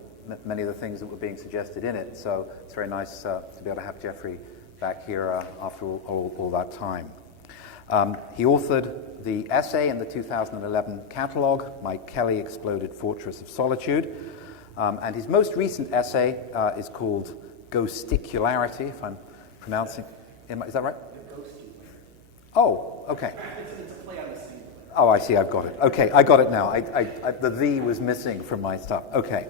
many of the things that were being suggested in it. So it's very nice to be able to have Jeffrey back here after all that time. He authored the essay in the 2011 catalog, My Kelley Exploded Fortress of Solitude, and his most recent essay is called Ghosticularity, if I'm pronouncing, is that right? Oh, okay. It's a play on the scene. Oh, I see, I've got it. Okay, I got it now. The "the" was missing from my stuff. Okay.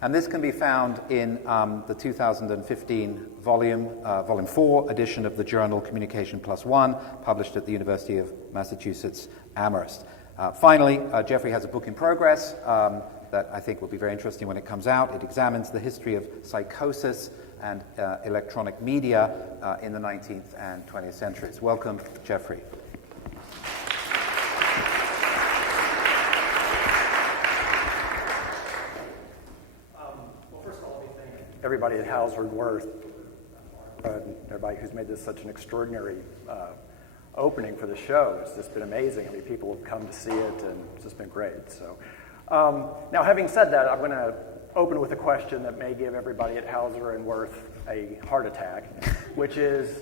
And this can be found in the 2015 volume 4 edition of the journal Communication Plus One, published at the University of Massachusetts Amherst. Finally, Jeffrey has a book in progress that I think will be very interesting when it comes out. It examines the history of psychosis and electronic media in the 19th and 20th centuries. Welcome, Jeffrey. Well, first of all, let me thank everybody at Hauser and Wirth, and everybody who's made this such an extraordinary opening for the show. It's just been amazing. I mean, people have come to see it, and it's just been great. So, now having said that, I'm going to open with a question that may give everybody at Hauser and Wirth a heart attack, which is,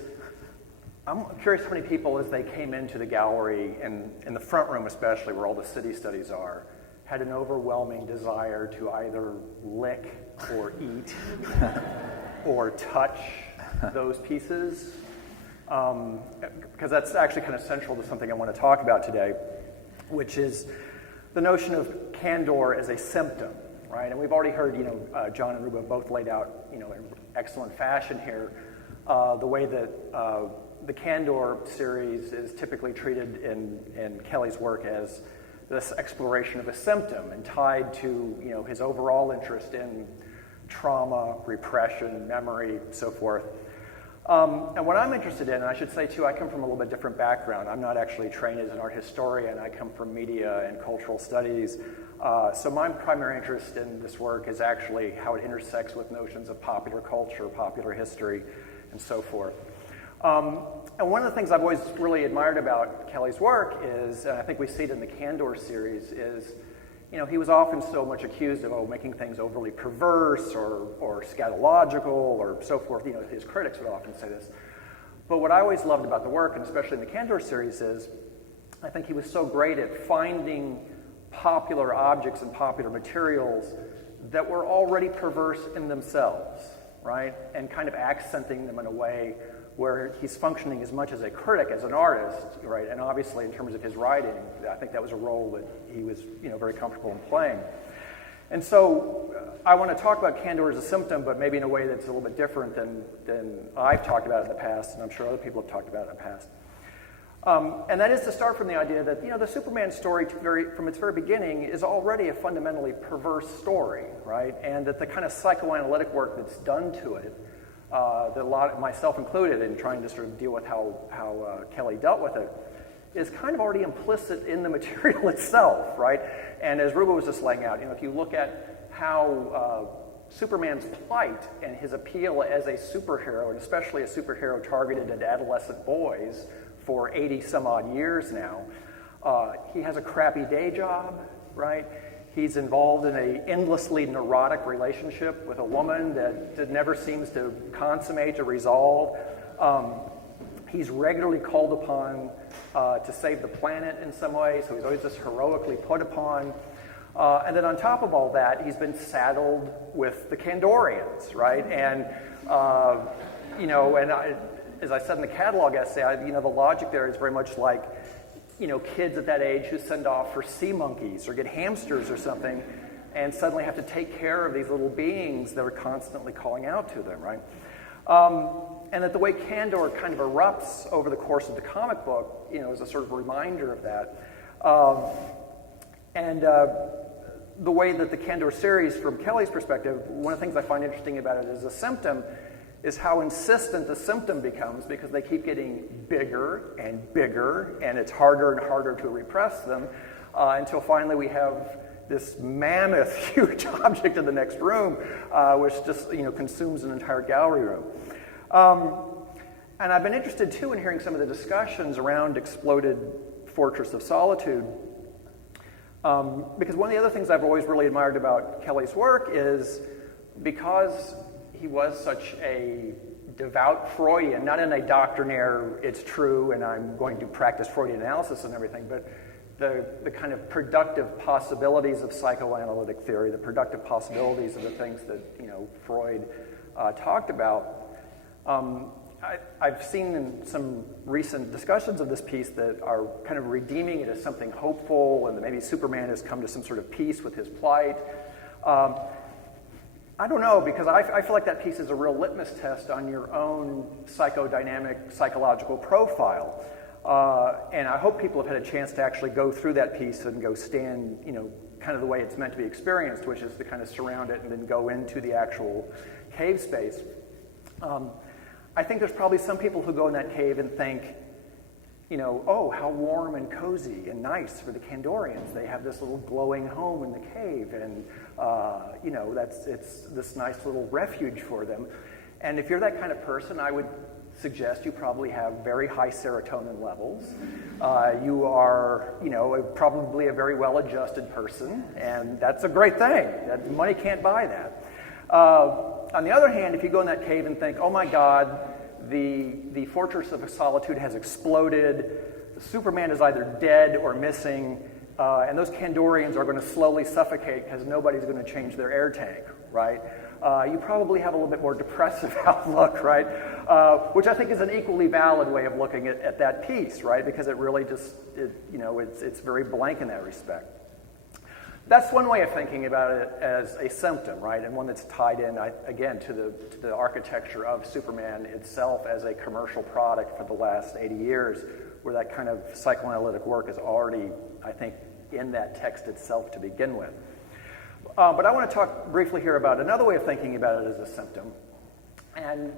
I'm curious how many people, as they came into the gallery, and in the front room especially, where all the city studies are, had an overwhelming desire to either lick or eat or touch those pieces. Because that's actually kind of central to something I want to talk about today, which is the notion of Candor as a symptom, right? And we've already heard, John and Ruba both laid out, in excellent fashion here, the way that the Candor series is typically treated in Kelley's work as this exploration of a symptom and tied to, his overall interest in trauma, repression, memory, so forth. And what I'm interested in, and I should say too, I come from a little bit different background. I'm not actually trained as an art historian. I come from media and cultural studies. So my primary interest in this work is actually how it intersects with notions of popular culture, popular history, and so forth. And one of the things I've always really admired about Kelley's work is, and I think we see it in the Candor series, is he was often so much accused of making things overly perverse or scatological or so forth. His critics would often say this. But what I always loved about the work, and especially in the Candor series, is I think he was so great at finding popular objects and popular materials that were already perverse in themselves, right? And kind of accenting them in a way where he's functioning as much as a critic as an artist, right? And obviously, in terms of his writing, I think that was a role that he was, very comfortable in playing. And so, I want to talk about Candor as a symptom, but maybe in a way that's a little bit different than I've talked about it in the past, and I'm sure other people have talked about it in the past. And that is to start from the idea that, the Superman story, from its very beginning, is already a fundamentally perverse story, right? And that the kind of psychoanalytic work that's done to it, that a lot, myself included, in trying to sort of deal with how Kelley dealt with it, is kind of already implicit in the material itself, right? And as Ruba was just laying out, if you look at how Superman's plight and his appeal as a superhero, and especially a superhero targeted at adolescent boys for 80 some odd years now, he has a crappy day job, right? He's involved in an endlessly neurotic relationship with a woman that never seems to consummate or resolve. He's regularly called upon to save the planet in some way, so he's always just heroically put upon. And then on top of all that, he's been saddled with the Candorians, right? And, as I said in the catalog essay, the logic there is very much like, kids at that age who send off for sea monkeys or get hamsters or something and suddenly have to take care of these little beings that are constantly calling out to them, right? And that the way Candor kind of erupts over the course of the comic book, is a sort of reminder of that. The way that the Candor series, from Kelley's perspective, one of the things I find interesting about it as a symptom is how insistent the symptom becomes, because they keep getting bigger and bigger, and it's harder and harder to repress them, until finally we have this mammoth, huge object in the next room, which just consumes an entire gallery room. And I've been interested too in hearing some of the discussions around Exploded Fortress of Solitude, because one of the other things I've always really admired about Kelley's work is, because he was such a devout Freudian, not in a doctrinaire, it's true, and I'm going to practice Freudian analysis and everything, but the kind of productive possibilities of psychoanalytic theory, the productive possibilities of the things that Freud talked about. I've seen in some recent discussions of this piece that are kind of redeeming it as something hopeful, and that maybe Superman has come to some sort of peace with his plight. I don't know, because I feel like that piece is a real litmus test on your own psychodynamic, psychological profile. And I hope people have had a chance to actually go through that piece and go stand, kind of the way it's meant to be experienced, which is to kind of surround it and then go into the actual cave space. I think there's probably some people who go in that cave and think, oh, how warm and cozy and nice for the Candorians. They have this little glowing home in the cave, and it's this nice little refuge for them. And if you're that kind of person, I would suggest you probably have very high serotonin levels. You are, probably a very well-adjusted person, and that's a great thing. Money can't buy that. On the other hand, if you go in that cave and think, oh my God, the Fortress of Solitude has exploded, Superman is either dead or missing, and those Candorians are going to slowly suffocate because nobody's going to change their air tank, right? You probably have a little bit more depressive outlook, right? Which I think is an equally valid way of looking at that piece, right? Because it really just, it's very blank in that respect. That's one way of thinking about it as a symptom, right? And one that's tied in, again, to the architecture of Superman itself as a commercial product for the last 80 years, where that kind of psychoanalytic work is already, I think, in that text itself to begin with. But I want to talk briefly here about another way of thinking about it as a symptom. And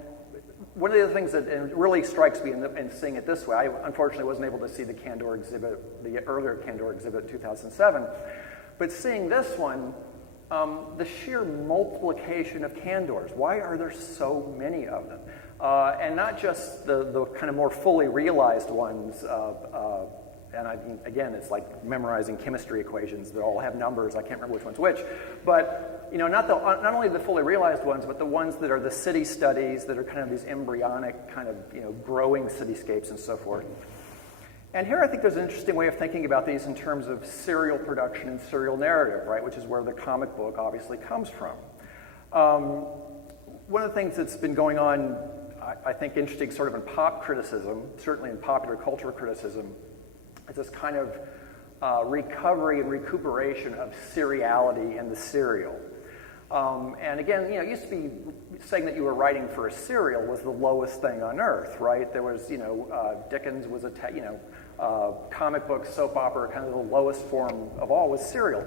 one of the things that really strikes me in seeing it this way, I unfortunately wasn't able to see the Candor exhibit, the earlier Candor exhibit in 2007, but seeing this one, the sheer multiplication of Candors. Why are there so many of them? And not just the kind of more fully realized ones and again, it's like memorizing chemistry equations. They all have numbers. I can't remember which one's which. But not only the fully realized ones, but the ones that are the city studies that are kind of these embryonic kind of growing cityscapes and so forth. And here I think there's an interesting way of thinking about these in terms of serial production and serial narrative, right? Which is where the comic book obviously comes from. One of the things that's been going on, I think, interesting sort of in pop criticism, certainly in popular culture criticism, is this kind of recovery and recuperation of seriality and the serial. And again, it used to be saying that you were writing for a serial was the lowest thing on earth, right? There was, Dickens was comic book, soap opera, kind of the lowest form of all was serial.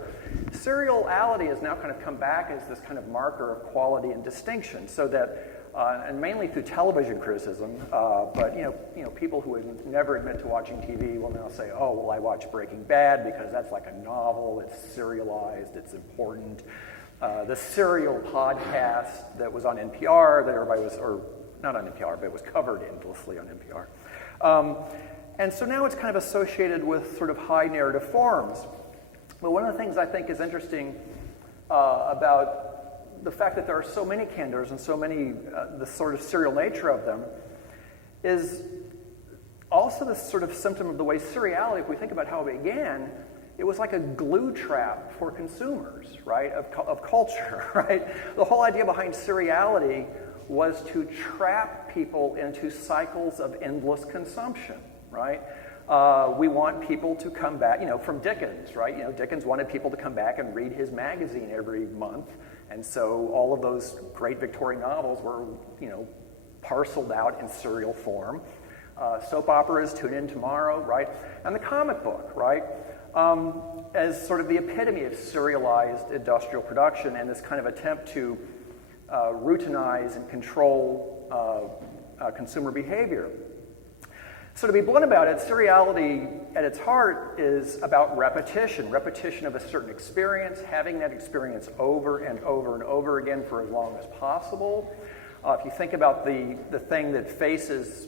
Seriality has now kind of come back as this kind of marker of quality and distinction, so that and mainly through television criticism, but people who would never admit to watching TV will now say, oh, well, I watch Breaking Bad because that's like a novel, it's serialized, it's important. The Serial podcast that was on NPR, that everybody was, or not on NPR, but it was covered endlessly on NPR. And so now it's kind of associated with sort of high narrative forms. But one of the things I think is interesting about the fact that there are so many Candors and so many, the sort of serial nature of them, is also this sort of symptom of the way seriality, if we think about how it began, it was like a glue trap for consumers, right, of culture, right? The whole idea behind seriality was to trap people into cycles of endless consumption, right? We want people to come back, from Dickens, right? Dickens wanted people to come back and read his magazine every month. And so all of those great Victorian novels were, parceled out in serial form. Soap operas, Tune In Tomorrow, right? And the comic book, right? As sort of the epitome of serialized industrial production and this kind of attempt to routinize and control consumer behavior. So to be blunt about it, seriality at its heart is about repetition of a certain experience, having that experience over and over and over again for as long as possible. If you think about the thing that faces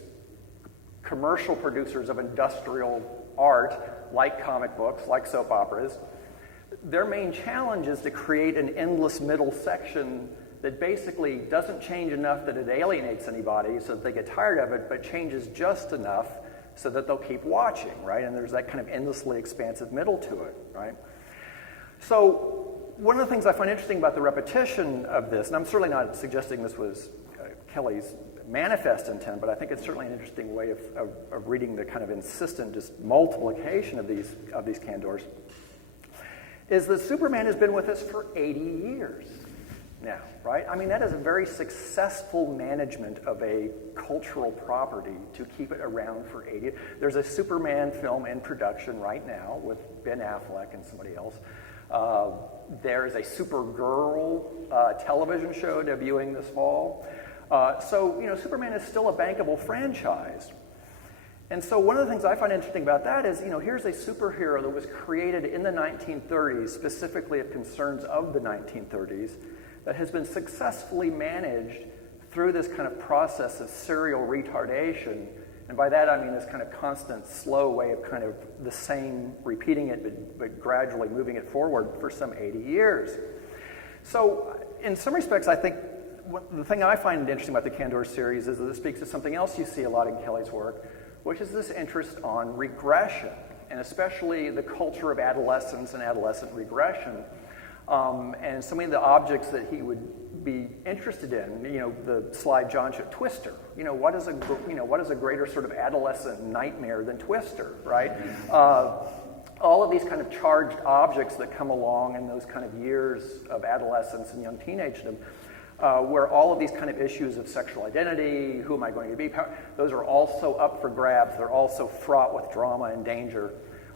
commercial producers of industrial art, like comic books, like soap operas, their main challenge is to create an endless middle section that basically doesn't change enough that it alienates anybody so that they get tired of it, but changes just enough so that they'll keep watching, right? And there's that kind of endlessly expansive middle to it, right? So one of the things I find interesting about the repetition of this, and I'm certainly not suggesting this was Kelley's manifest intent, but I think it's certainly an interesting way of reading the kind of insistent just multiplication of these Candors, is that Superman has been with us for 80 years now, right? I mean, that is a very successful management of a cultural property to keep it around for 80 years. There's a Superman film in production right now with Ben Affleck and somebody else. There is a Supergirl television show debuting this fall. So Superman is still a bankable franchise. And so one of the things I find interesting about that is, here's a superhero that was created in the 1930s, specifically of concerns of the 1930s, that has been successfully managed through this kind of process of serial retardation, and by that I mean this kind of constant, slow way of kind of the same, repeating it, but gradually moving it forward for some 80 years. So in some respects, I think the thing I find interesting about the Candor series is that it speaks to something else you see a lot in Kelley's work, which is this interest on regression, and especially the culture of adolescence and adolescent regression. And so many of the objects that he would be interested in, the slide John showed, Twister. What is a greater sort of adolescent nightmare than Twister, right? All of these kind of charged objects that come along in those kind of years of adolescence and young teenagedom, where all of these kind of issues of sexual identity, who am I going to be, those are also up for grabs. They're also fraught with drama and danger.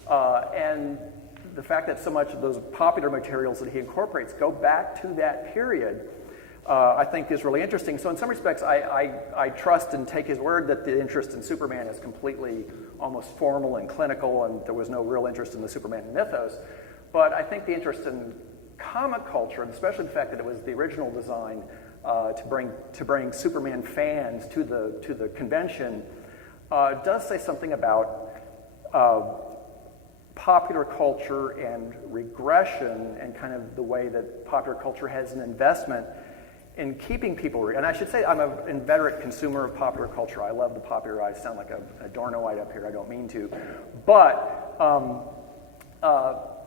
And the fact that so much of those popular materials that he incorporates go back to that period, I think is really interesting. So in some respects, I trust and take his word that the interest in Superman is completely almost formal and clinical, and there was no real interest in the Superman mythos. But I think the interest in comic culture, and especially the fact that it was the original design to bring Superman fans to the convention, does say something about popular culture and regression, and kind of the way that popular culture has an investment in keeping people. And I should say I'm an inveterate consumer of popular culture. I love the popular. I sound like a Adornoite up here. I don't mean to, but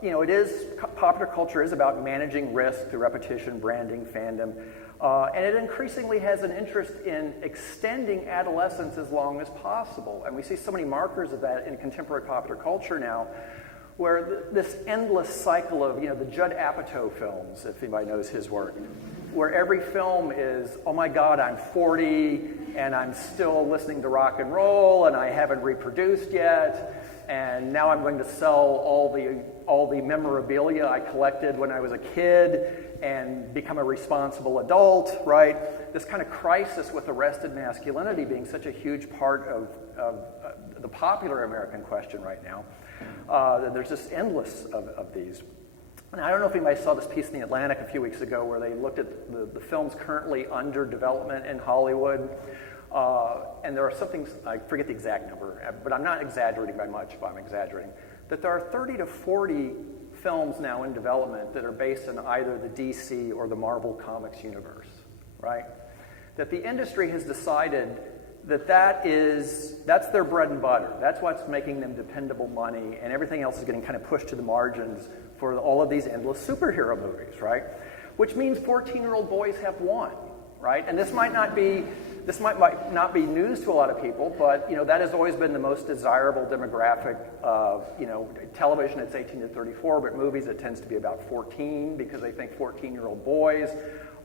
it is popular culture is about managing risk through repetition, branding, fandom, and it increasingly has an interest in extending adolescence as long as possible. And we see so many markers of that in contemporary popular culture now, where this endless cycle of, the Judd Apatow films, if anybody knows his work, where every film is, oh my God, I'm 40 and I'm still listening to rock and roll and I haven't reproduced yet, and now I'm going to sell all the memorabilia I collected when I was a kid and become a responsible adult, right? This kind of crisis with arrested masculinity being such a huge part of the popular American question right now. There's just endless of these. And I don't know if anybody saw this piece in the Atlantic a few weeks ago where they looked at the films currently under development in Hollywood. And there are some things, I forget the exact number, but I'm not exaggerating by much if I'm exaggerating, that there are 30 to 40 films now in development that are based in either the DC or the Marvel Comics universe, right? That the industry has decided that's their bread and butter. That's what's making them dependable money, and everything else is getting kind of pushed to the margins for all of these endless superhero movies, right? Which means 14-year-old boys have won, right? And this might not be news to a lot of people, but that has always been the most desirable demographic of television. It's 18 to 34, but movies it tends to be about 14 because they think 14-year-old boys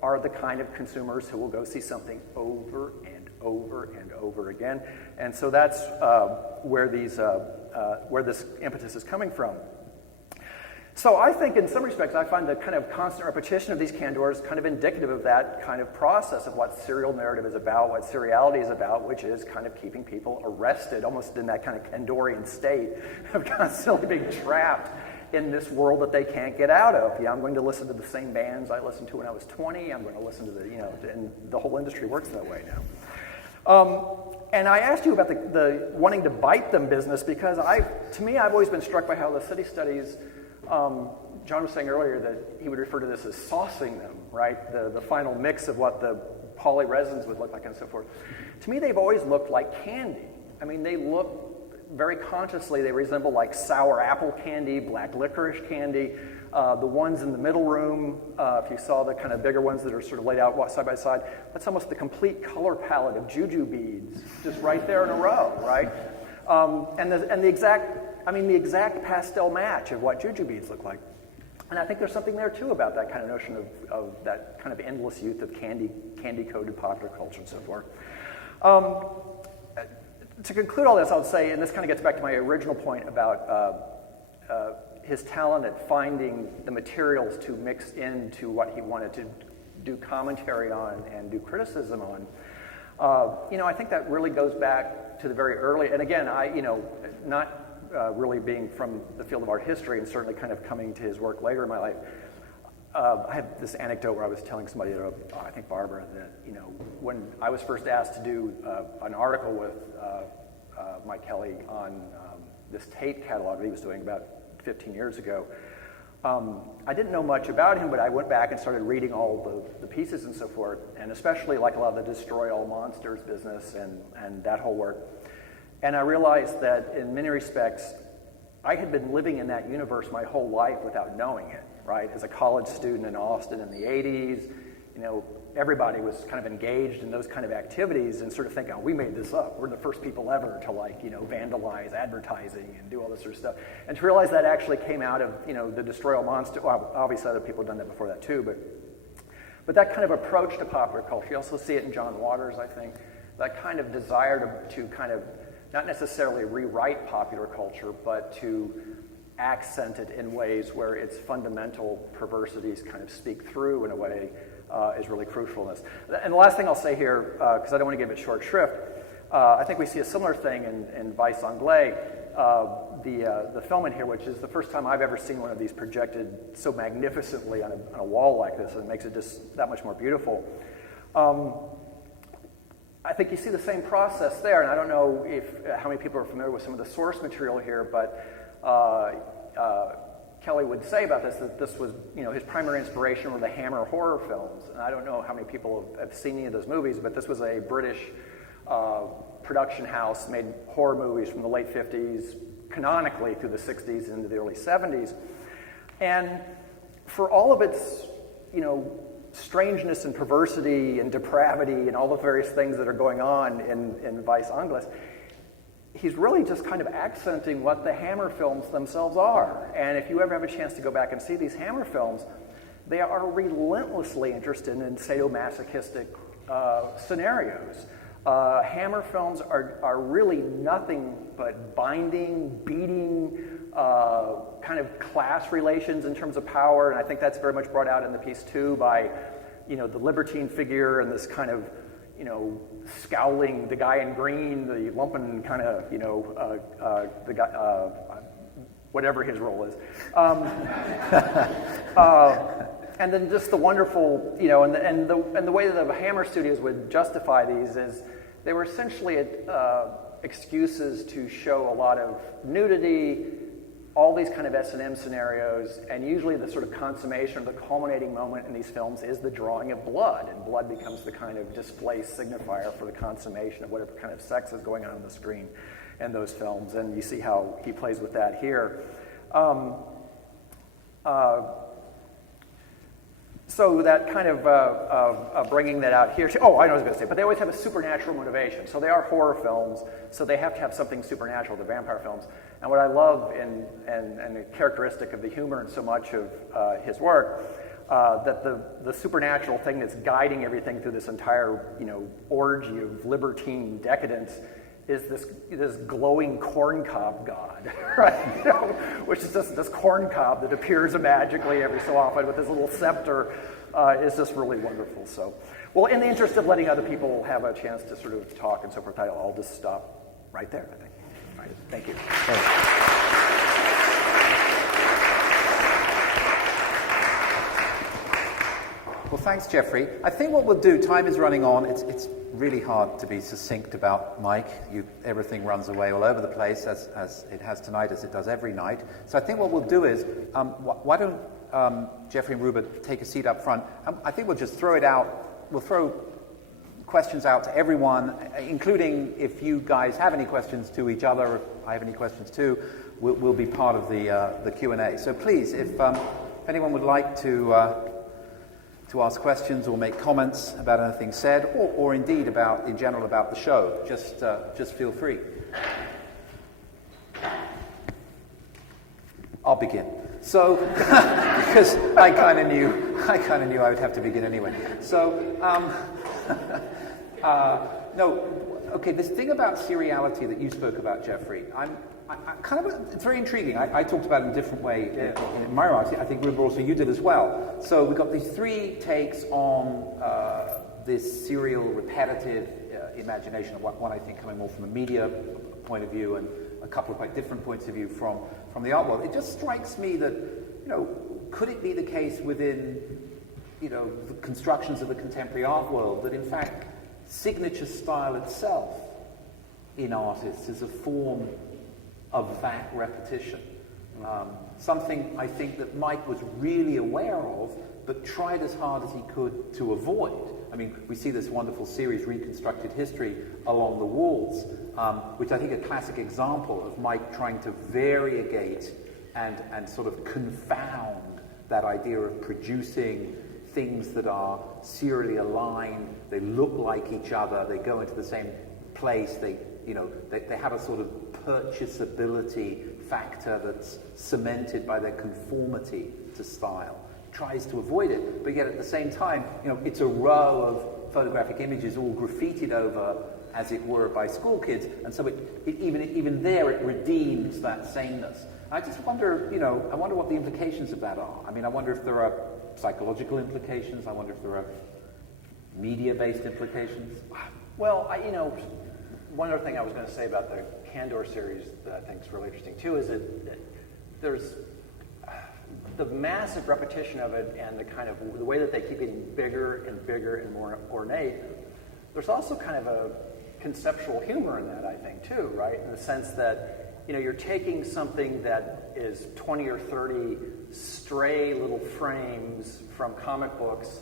are the kind of consumers who will go see something over and over and over again, and so that's where this impetus is coming from. So I think in some respects I find the kind of constant repetition of these Candors kind of indicative of that kind of process of what serial narrative is about, what seriality is about, which is kind of keeping people arrested, almost in that kind of Candorian state of constantly being trapped in this world that they can't get out of. I'm going to listen to the same bands I listened to when I was 20. I'm going to listen to and the whole industry works that way now. And I asked you about the wanting to bite them business because to me, I've always been struck by how the city studies, John was saying earlier that he would refer to this as saucing them, right? The final mix of what the polyresins would look like and so forth. To me, they've always looked like candy. I mean, they look very consciously, they resemble like sour apple candy, black licorice candy. The ones in the middle room, if you saw the kind of bigger ones that are sort of laid out side by side, that's almost the complete color palette of juju beads, just right there in a row, right? And the exact pastel match of what juju beads look like. And I think there's something there too about that kind of notion of that kind of endless youth of candy-coated popular culture and so forth. To conclude all this, I would say, and this kind of gets back to my original point about his talent at finding the materials to mix into what he wanted to do commentary on and do criticism on. I think that really goes back to the very early, and again, not really being from the field of art history and certainly kind of coming to his work later in my life, I have this anecdote where I was telling somebody, I think Barbara, that when I was first asked to do an article with Mike Kelley on this Tate catalog that he was doing about 15 years ago, I didn't know much about him, but I went back and started reading all the pieces and so forth, and especially like a lot of the Destroy All Monsters business and that whole work. And I realized that in many respects, I had been living in that universe my whole life without knowing it, right? As a college student in Austin in the 80s, everybody was kind of engaged in those kind of activities and sort of thinking, oh, we made this up. We're the first people ever to vandalize advertising and do all this sort of stuff. And to realize that actually came out of, the Destroy All Monsters. Well, obviously other people have done that before that too, but that kind of approach to popular culture, you also see it in John Waters, I think, that kind of desire to kind of not necessarily rewrite popular culture, but to accent it in ways where its fundamental perversities kind of speak through in a way is really crucial in this. And the last thing I'll say here, because I don't want to give it short shrift, I think we see a similar thing in Vice Anglais, the film in here, which is the first time I've ever seen one of these projected so magnificently on a wall like this, and it makes it just that much more beautiful. I think you see the same process there, and I don't know how many people are familiar with some of the source material here, but Kelley would say about this that this was, his primary inspiration were the Hammer horror films, and I don't know how many people have seen any of those movies, but this was a British production house, made horror movies from the late 50s, canonically through the 60s into the early 70s, and for all of its, strangeness and perversity and depravity and all the various things that are going on in Vice Anglais, he's really just kind of accenting what the Hammer films themselves are. And if you ever have a chance to go back and see these Hammer films, they are relentlessly interested in sadomasochistic scenarios. Hammer films are really nothing but binding, beating, kind of class relations in terms of power, and I think that's very much brought out in the piece too by, the libertine figure and this kind of, scowling, the guy in green, the lumpen kind of, the guy, whatever his role is. And then just the wonderful, and the way that the Hammer studios would justify these is they were essentially excuses to show a lot of nudity, all these kind of S&M scenarios, and usually the sort of consummation or the culminating moment in these films is the drawing of blood, and blood becomes the kind of displaced signifier for the consummation of whatever kind of sex is going on the screen in those films, and you see how he plays with that here. So that kind of bringing that out here. I know what I was going to say, but they always have a supernatural motivation. So they are horror films, so they have to have something supernatural, the vampire films. And what I love and the characteristic of the humor in so much of his work, that the supernatural thing that's guiding everything through this entire orgy of libertine decadence is this glowing corncob god, right? Which is just this corncob that appears magically every so often with this little scepter is just really wonderful. So, well, in the interest of letting other people have a chance to sort of talk and so forth, I'll just stop right there, I think. All right, thank you. Well, thanks, Jeffrey. I think what we'll do, time is running on. It's really hard to be succinct about Mike. Everything runs away all over the place, as it has tonight, as it does every night. So I think what we'll do is, why don't Jeffrey and Ruba take a seat up front? I think we'll just throw it out. We'll throw questions out to everyone, including if you guys have any questions to each other, or if I have any questions too, we'll be part of the Q&A. So please, if anyone would like to ask questions or make comments about anything said, or indeed in general about the show, just feel free. I'll begin. So, because I kind of knew I would have to begin anyway. So, this thing about seriality that you spoke about, Jeffrey, it's very intriguing. I talked about it in a different way in my remarks. I think Ruba also you did as well. So we've got these three takes on this serial, repetitive imagination of one I think coming more from a media point of view, and a couple of quite different points of view from the art world. It just strikes me that, could it be the case within, the constructions of the contemporary art world that in fact signature style itself in artists is a form of that repetition? Something I think that Mike was really aware of, but tried as hard as he could to avoid. I mean, we see this wonderful series, Reconstructed History, along the walls, which I think a classic example of Mike trying to variegate and sort of confound that idea of producing things that are serially aligned, they look like each other, they go into the same place, they have a sort of purchasability factor that's cemented by their conformity to style. Tries to avoid it, but yet at the same time, it's a row of photographic images all graffitied over, as it were, by school kids, and so even there it redeems that sameness. I just wonder, I wonder what the implications of that are. I mean, I wonder if there are psychological implications. I wonder if there are media-based implications. Well, one other thing I was going to say about the Candor series that I think is really interesting too is that there's the massive repetition of it and the way that they keep getting bigger and more ornate. There's also kind of a conceptual humor in that, I think, too, right? In the sense that, you're taking something that is 20 or 30 stray little frames from comic books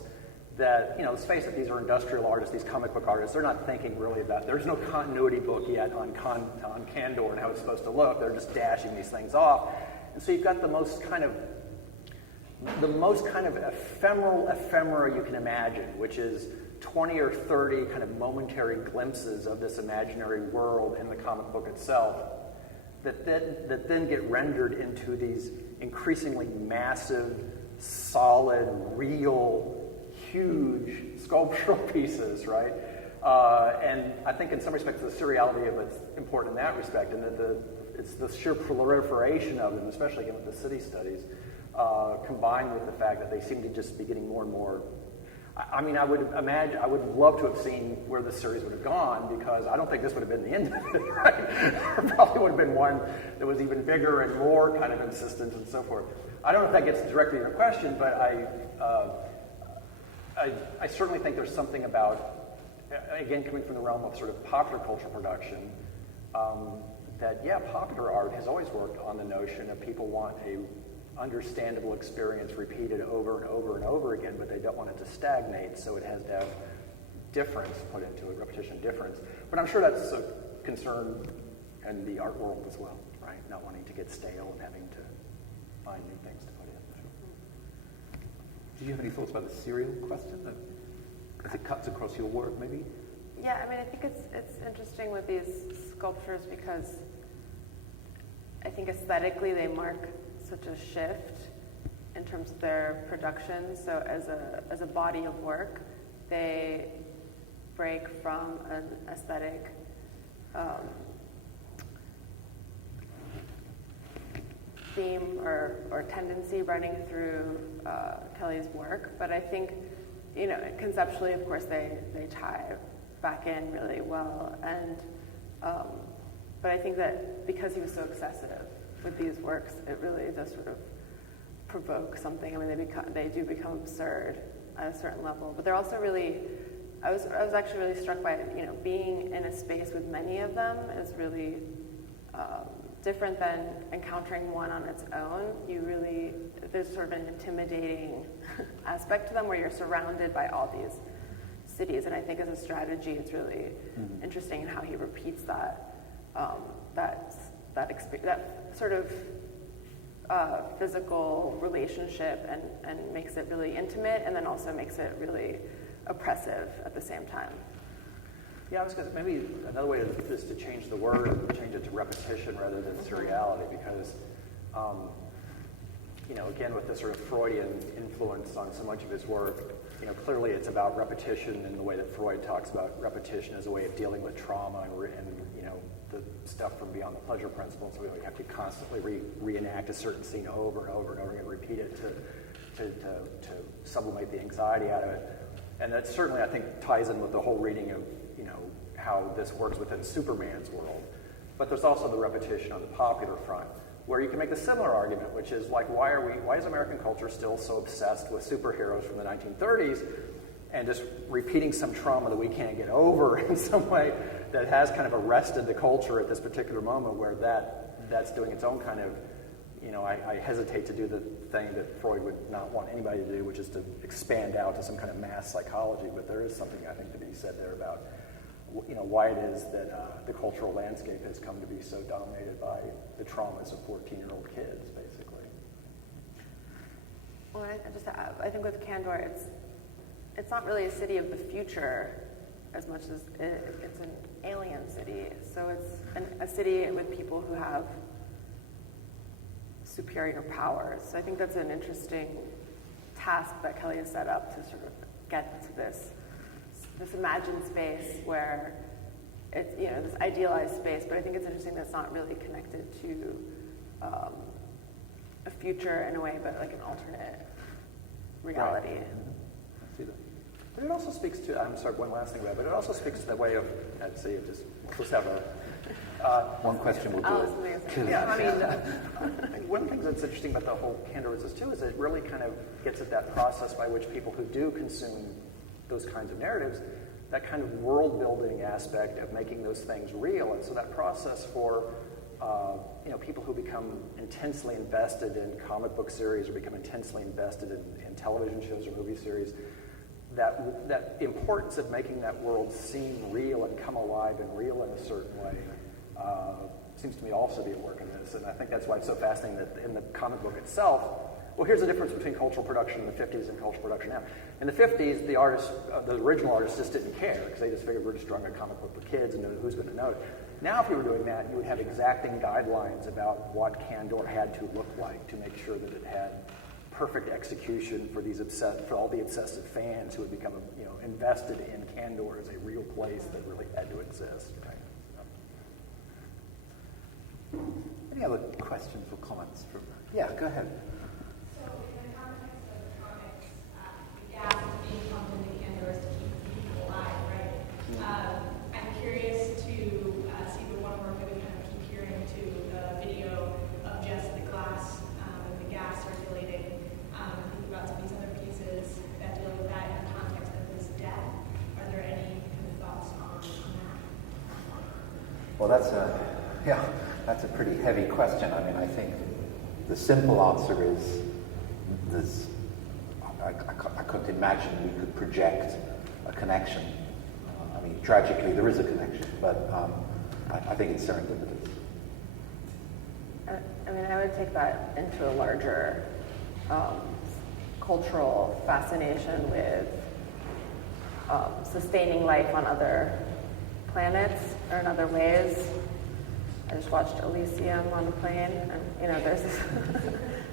that, let's face it, these are industrial artists, these comic book artists, they're not thinking really about, there's no continuity book yet on Candor and how it's supposed to look. They're just dashing these things off. And so you've got the most kind of ephemeral ephemera you can imagine, which is 20 or 30 kind of momentary glimpses of this imaginary world in the comic book itself that then get rendered into these increasingly massive, solid, real, huge sculptural pieces, right? And I think in some respects the seriality of it's important in that respect, and that it's the sheer proliferation of them, especially again with the city studies, combined with the fact that they seem to just be getting more and more. I mean, I would love to have seen where this series would have gone, because I don't think this would have been the end of it, right? There probably would have been one that was even bigger and more kind of insistent and so forth. I don't know if that gets directly to your question, but I certainly think there's something about, again, coming from the realm of sort of popular culture production, that, popular art has always worked on the notion of people want a understandable experience repeated over and over and over again, but they don't want it to stagnate, so it has to have difference put into it, repetition difference. But I'm sure that's a concern in the art world as well, right? Not wanting to get stale and having to find new things to put in. Do you have any thoughts about the serial question, as it cuts across your work, maybe? Yeah, I mean, I think it's interesting with these sculptures because I think aesthetically they mark such a shift in terms of their production. So as a body of work, they break from an aesthetic theme or tendency running through Kelley's work. But I think, conceptually, of course, they tie back in really well. And but I think that because he was so obsessive with these works, it really does sort of provoke something. I mean, they do become absurd at a certain level, but they're also really. I was actually really struck by being in a space with many of them is really different than encountering one on its own. There's sort of an intimidating aspect to them where you're surrounded by all these cities, and I think as a strategy, it's really interesting in how he repeats that sort of physical relationship and makes it really intimate, and then also makes it really oppressive at the same time. Yeah, I was going to maybe another way is to change the word, change it to repetition rather than seriality, because again, with this sort of Freudian influence on so much of his work, clearly it's about repetition in the way that Freud talks about repetition as a way of dealing with trauma and the stuff from Beyond the Pleasure Principle. So we have to constantly reenact a certain scene over and over and over again, repeat it to sublimate the anxiety out of it. And that certainly, I think, ties in with the whole reading of, how this works within Superman's world. But there's also the repetition on the popular front. where you can make the similar argument, which is like, why is American culture still so obsessed with superheroes from the 1930s and just repeating some trauma that we can't get over in some way that has kind of arrested the culture at this particular moment where that's doing its own kind of, I hesitate to do the thing that Freud would not want anybody to do, which is to expand out to some kind of mass psychology, but there is something I think to be said there about why it is that the cultural landscape has come to be so dominated by the traumas of 14-year-old kids, basically. Well, I think with Candor, it's not really a city of the future as much as it's an alien city. So it's a city with people who have superior powers. So I think that's an interesting task that Kelley has set up to sort of get into this imagined space where it's, this idealized space, but I think it's interesting that it's not really connected to a future in a way, but like an alternate reality. Right. I see that. But it also speaks to, I'm sorry, one last thing about it, but it also speaks to the way of, let's see, let's have a... one question will do. Yeah, I mean, one of the things that's interesting about the whole Candor resist too is it really kind of gets at that process by which people who do consume those kinds of narratives, that kind of world-building aspect of making those things real. And so that process for people who become intensely invested in comic book series or become intensely invested in television shows or movie series, that importance of making that world seem real and come alive and real in a certain way seems to me also to be at work in this. And I think that's why it's so fascinating that in the comic book itself, well, here's the difference between cultural production in the 50s and cultural production now. In the 50s, the artists, the original artists just didn't care because they just figured we're just drawing a comic book for kids and who's going to know it. Now, if you were doing that, you would have exacting guidelines about what Candor had to look like to make sure that it had perfect execution for all the obsessive fans who had become invested in Candor as a real place that really had to exist. Right? Any other questions or comments? Yeah, go ahead. So in the context of the comics, the gas being pumped into Candor is to keep people alive, right? I'm curious to see the one word that we kind of keep hearing to the video of just the glass with the gas circulating. Think about some of these other pieces that deal with that in the context of this death. Are there any kind of thoughts on that? Well, that's a pretty heavy question. I mean, I think the simple answer is I couldn't imagine we could project a connection. I mean, tragically, there is a connection, but I think it's serendipitous. I mean, I would take that into a larger cultural fascination with sustaining life on other planets or in other ways. I just watched Elysium on the plane, and there's this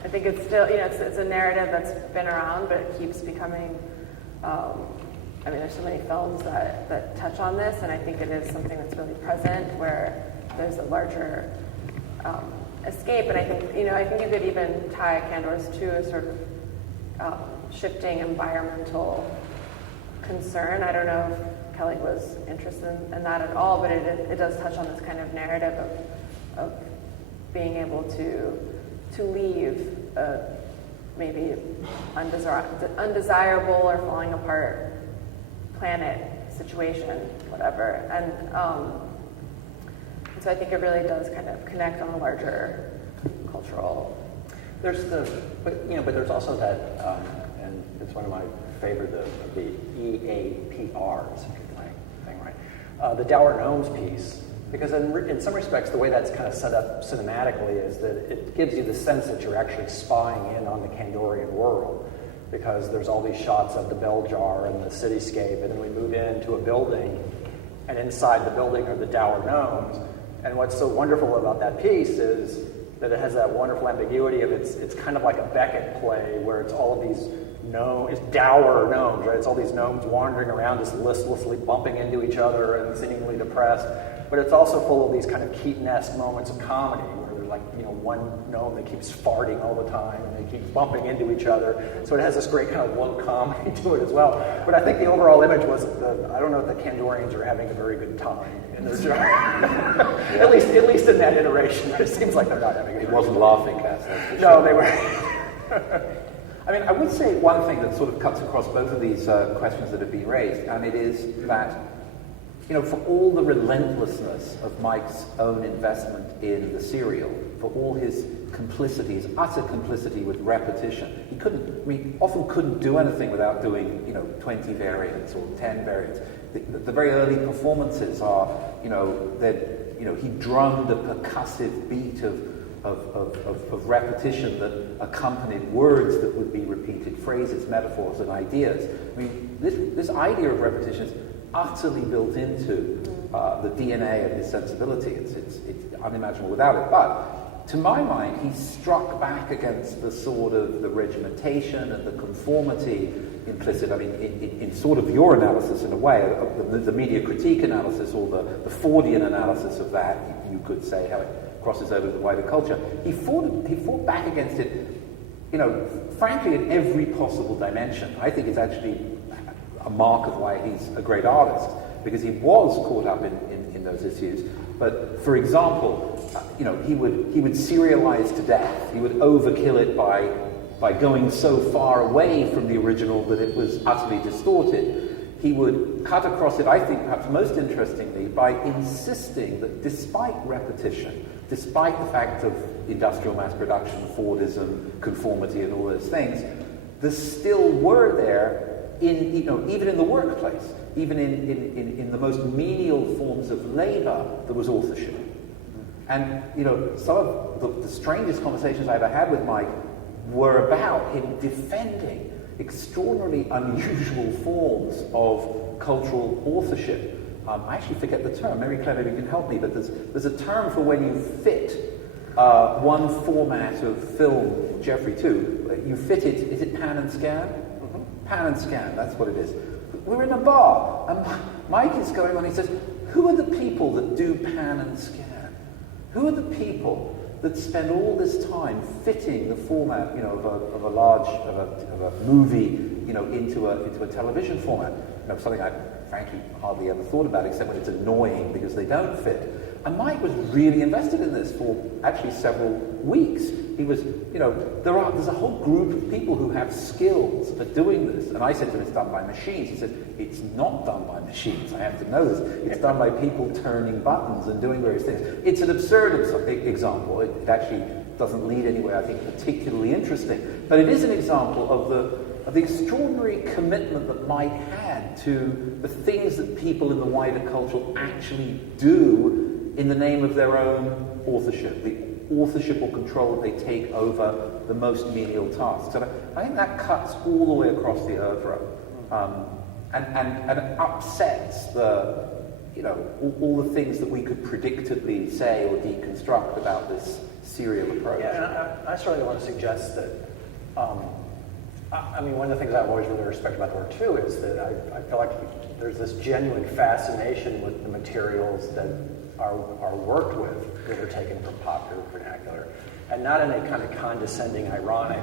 I think it's still, it's a narrative that's been around, but it keeps becoming, there's so many films that touch on this, and I think it is something that's really present where there's a larger escape, and I think you could even tie Candor's to a sort of shifting environmental concern. I don't know if Kelley was interested in that at all, but it does touch on this kind of narrative of being able to leave a maybe undesirable or falling apart planet situation, whatever. And so I think it really does kind of connect on a larger cultural. But there's also that, and it's one of my favorite, the EAPRs, if you're thing, right? The Dour Gnomes piece, because in some respects, the way that's kind of set up cinematically is that it gives you the sense that you're actually spying in on the Candorian world, because there's all these shots of the bell jar and the cityscape, and then we move into a building, and inside the building are the Dour Gnomes. And what's so wonderful about that piece is that it has that wonderful ambiguity of it's kind of like a Beckett play where it's all of these it's dour gnomes, right? It's all these gnomes wandering around just listlessly bumping into each other and seemingly depressed. But it's also full of these kind of Keaton-esque moments of comedy where they're like, one gnome that keeps farting all the time, and they keep bumping into each other. So it has this great kind of low comedy to it as well. But I think the overall image was, I don't know if the Candorians are having a very good time in their job. At least in that iteration. It seems like they're not having a It wasn't laughing gas. No, they were. I mean, I would say one thing that sort of cuts across both of these questions that have been raised, and it is that, for all the relentlessness of Mike's own investment in the serial, for all his complicity, his utter complicity with repetition, often couldn't do anything without doing, 20 variants or 10 variants. The very early performances are, that, he drummed a percussive beat of repetition that accompanied words that would be repeated, phrases, metaphors, and ideas. I mean, this idea of repetition is utterly built into the DNA of his sensibility. It's unimaginable without it. But to my mind, he struck back against the sort of the regimentation and the conformity implicit. I mean, in sort of your analysis, in a way, the media critique analysis or the Fordian analysis of that, you could say, how it crosses over the wider culture. He fought back against it, frankly, in every possible dimension. I think it's actually a mark of why he's a great artist, because he was caught up in those issues. But for example, he would serialize to death. He would overkill it by going so far away from the original that it was utterly distorted. He would cut across it, I think, perhaps most interestingly, by insisting that despite repetition, despite the fact of industrial mass production, Fordism, conformity, and all those things, there still were there, even in the workplace, even in the most menial forms of labor, there was authorship. And, some of the strangest conversations I ever had with Mike were about him defending extraordinarily unusual forms of cultural authorship. I actually forget the term. Mary Claire, maybe you can help me, but there's a term for when you fit one format of film, Jeffrey too. You fit it, is it pan and scan? Mm-hmm. Pan and scan, that's what it is. We're in a bar, and Mike is going on, he says, who are the people that do pan and scan? Who are the people that spend all this time fitting the format, of a movie, into a television format? Something I frankly hardly ever thought about, except when it's annoying because they don't fit. And Mike was really invested in this for actually several weeks. He was, there's a whole group of people who have skills at doing this. And I said to him, it's done by machines. He said, it's not done by machines. I have to know this. It's done by people turning buttons and doing various things. It's an absurd example. It actually doesn't lead anywhere, I think, particularly interesting. But it is an example of the extraordinary commitment that Mike had to the things that people in the wider culture actually do in the name of their own authorship, the authorship or control that they take over the most menial tasks. And I think that cuts all the way across the oeuvre and upsets all the things that we could predictably say or deconstruct about this serial approach. Yeah, and I certainly want to suggest that, one of the things I've always really respected about the work too is that I feel like there's this genuine fascination with the materials that are worked with that are taken from popular vernacular, and not in a kind of condescending, ironic,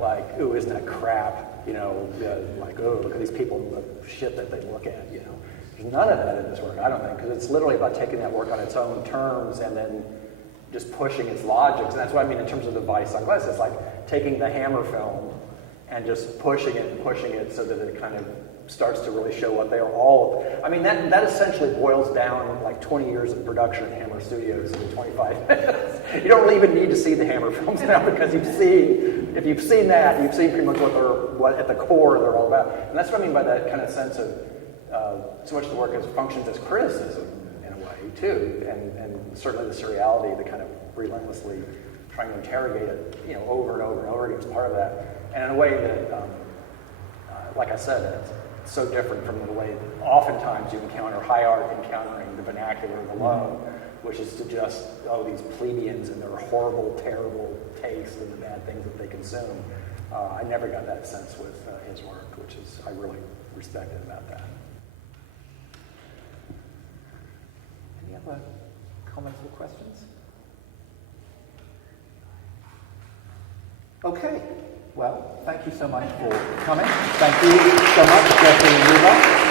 like, ooh, isn't that crap, like, oh, look at these people and the shit that they look at, There's none of that in this work, I don't think, because it's literally about taking that work on its own terms and then just pushing its logics. And that's what I mean in terms of the Vice on glass. It's like taking the Hammer film and just pushing it so that it kind of starts to really show what they are all. That essentially boils down like 20 years of production at Hammer Studios in 25 minutes. You don't really even need to see the Hammer films now because if you've seen that, you've seen pretty much what at the core they're all about. And that's what I mean by that kind of sense of so much of the work functions as criticism in a way too, and certainly the seriality, the kind of relentlessly trying to interrogate it, over and over and over again is part of that. And in a way that, like I said, it's so different from the way that oftentimes you encounter high art encountering the vernacular alone, which is to just, these plebeians and their horrible, terrible taste and the bad things that they consume. I never got that sense with his work, which is, I really respected about that. Any other comments or questions? Okay, well, thank you so much for coming. Thank you so much, Jeffrey and Ruba.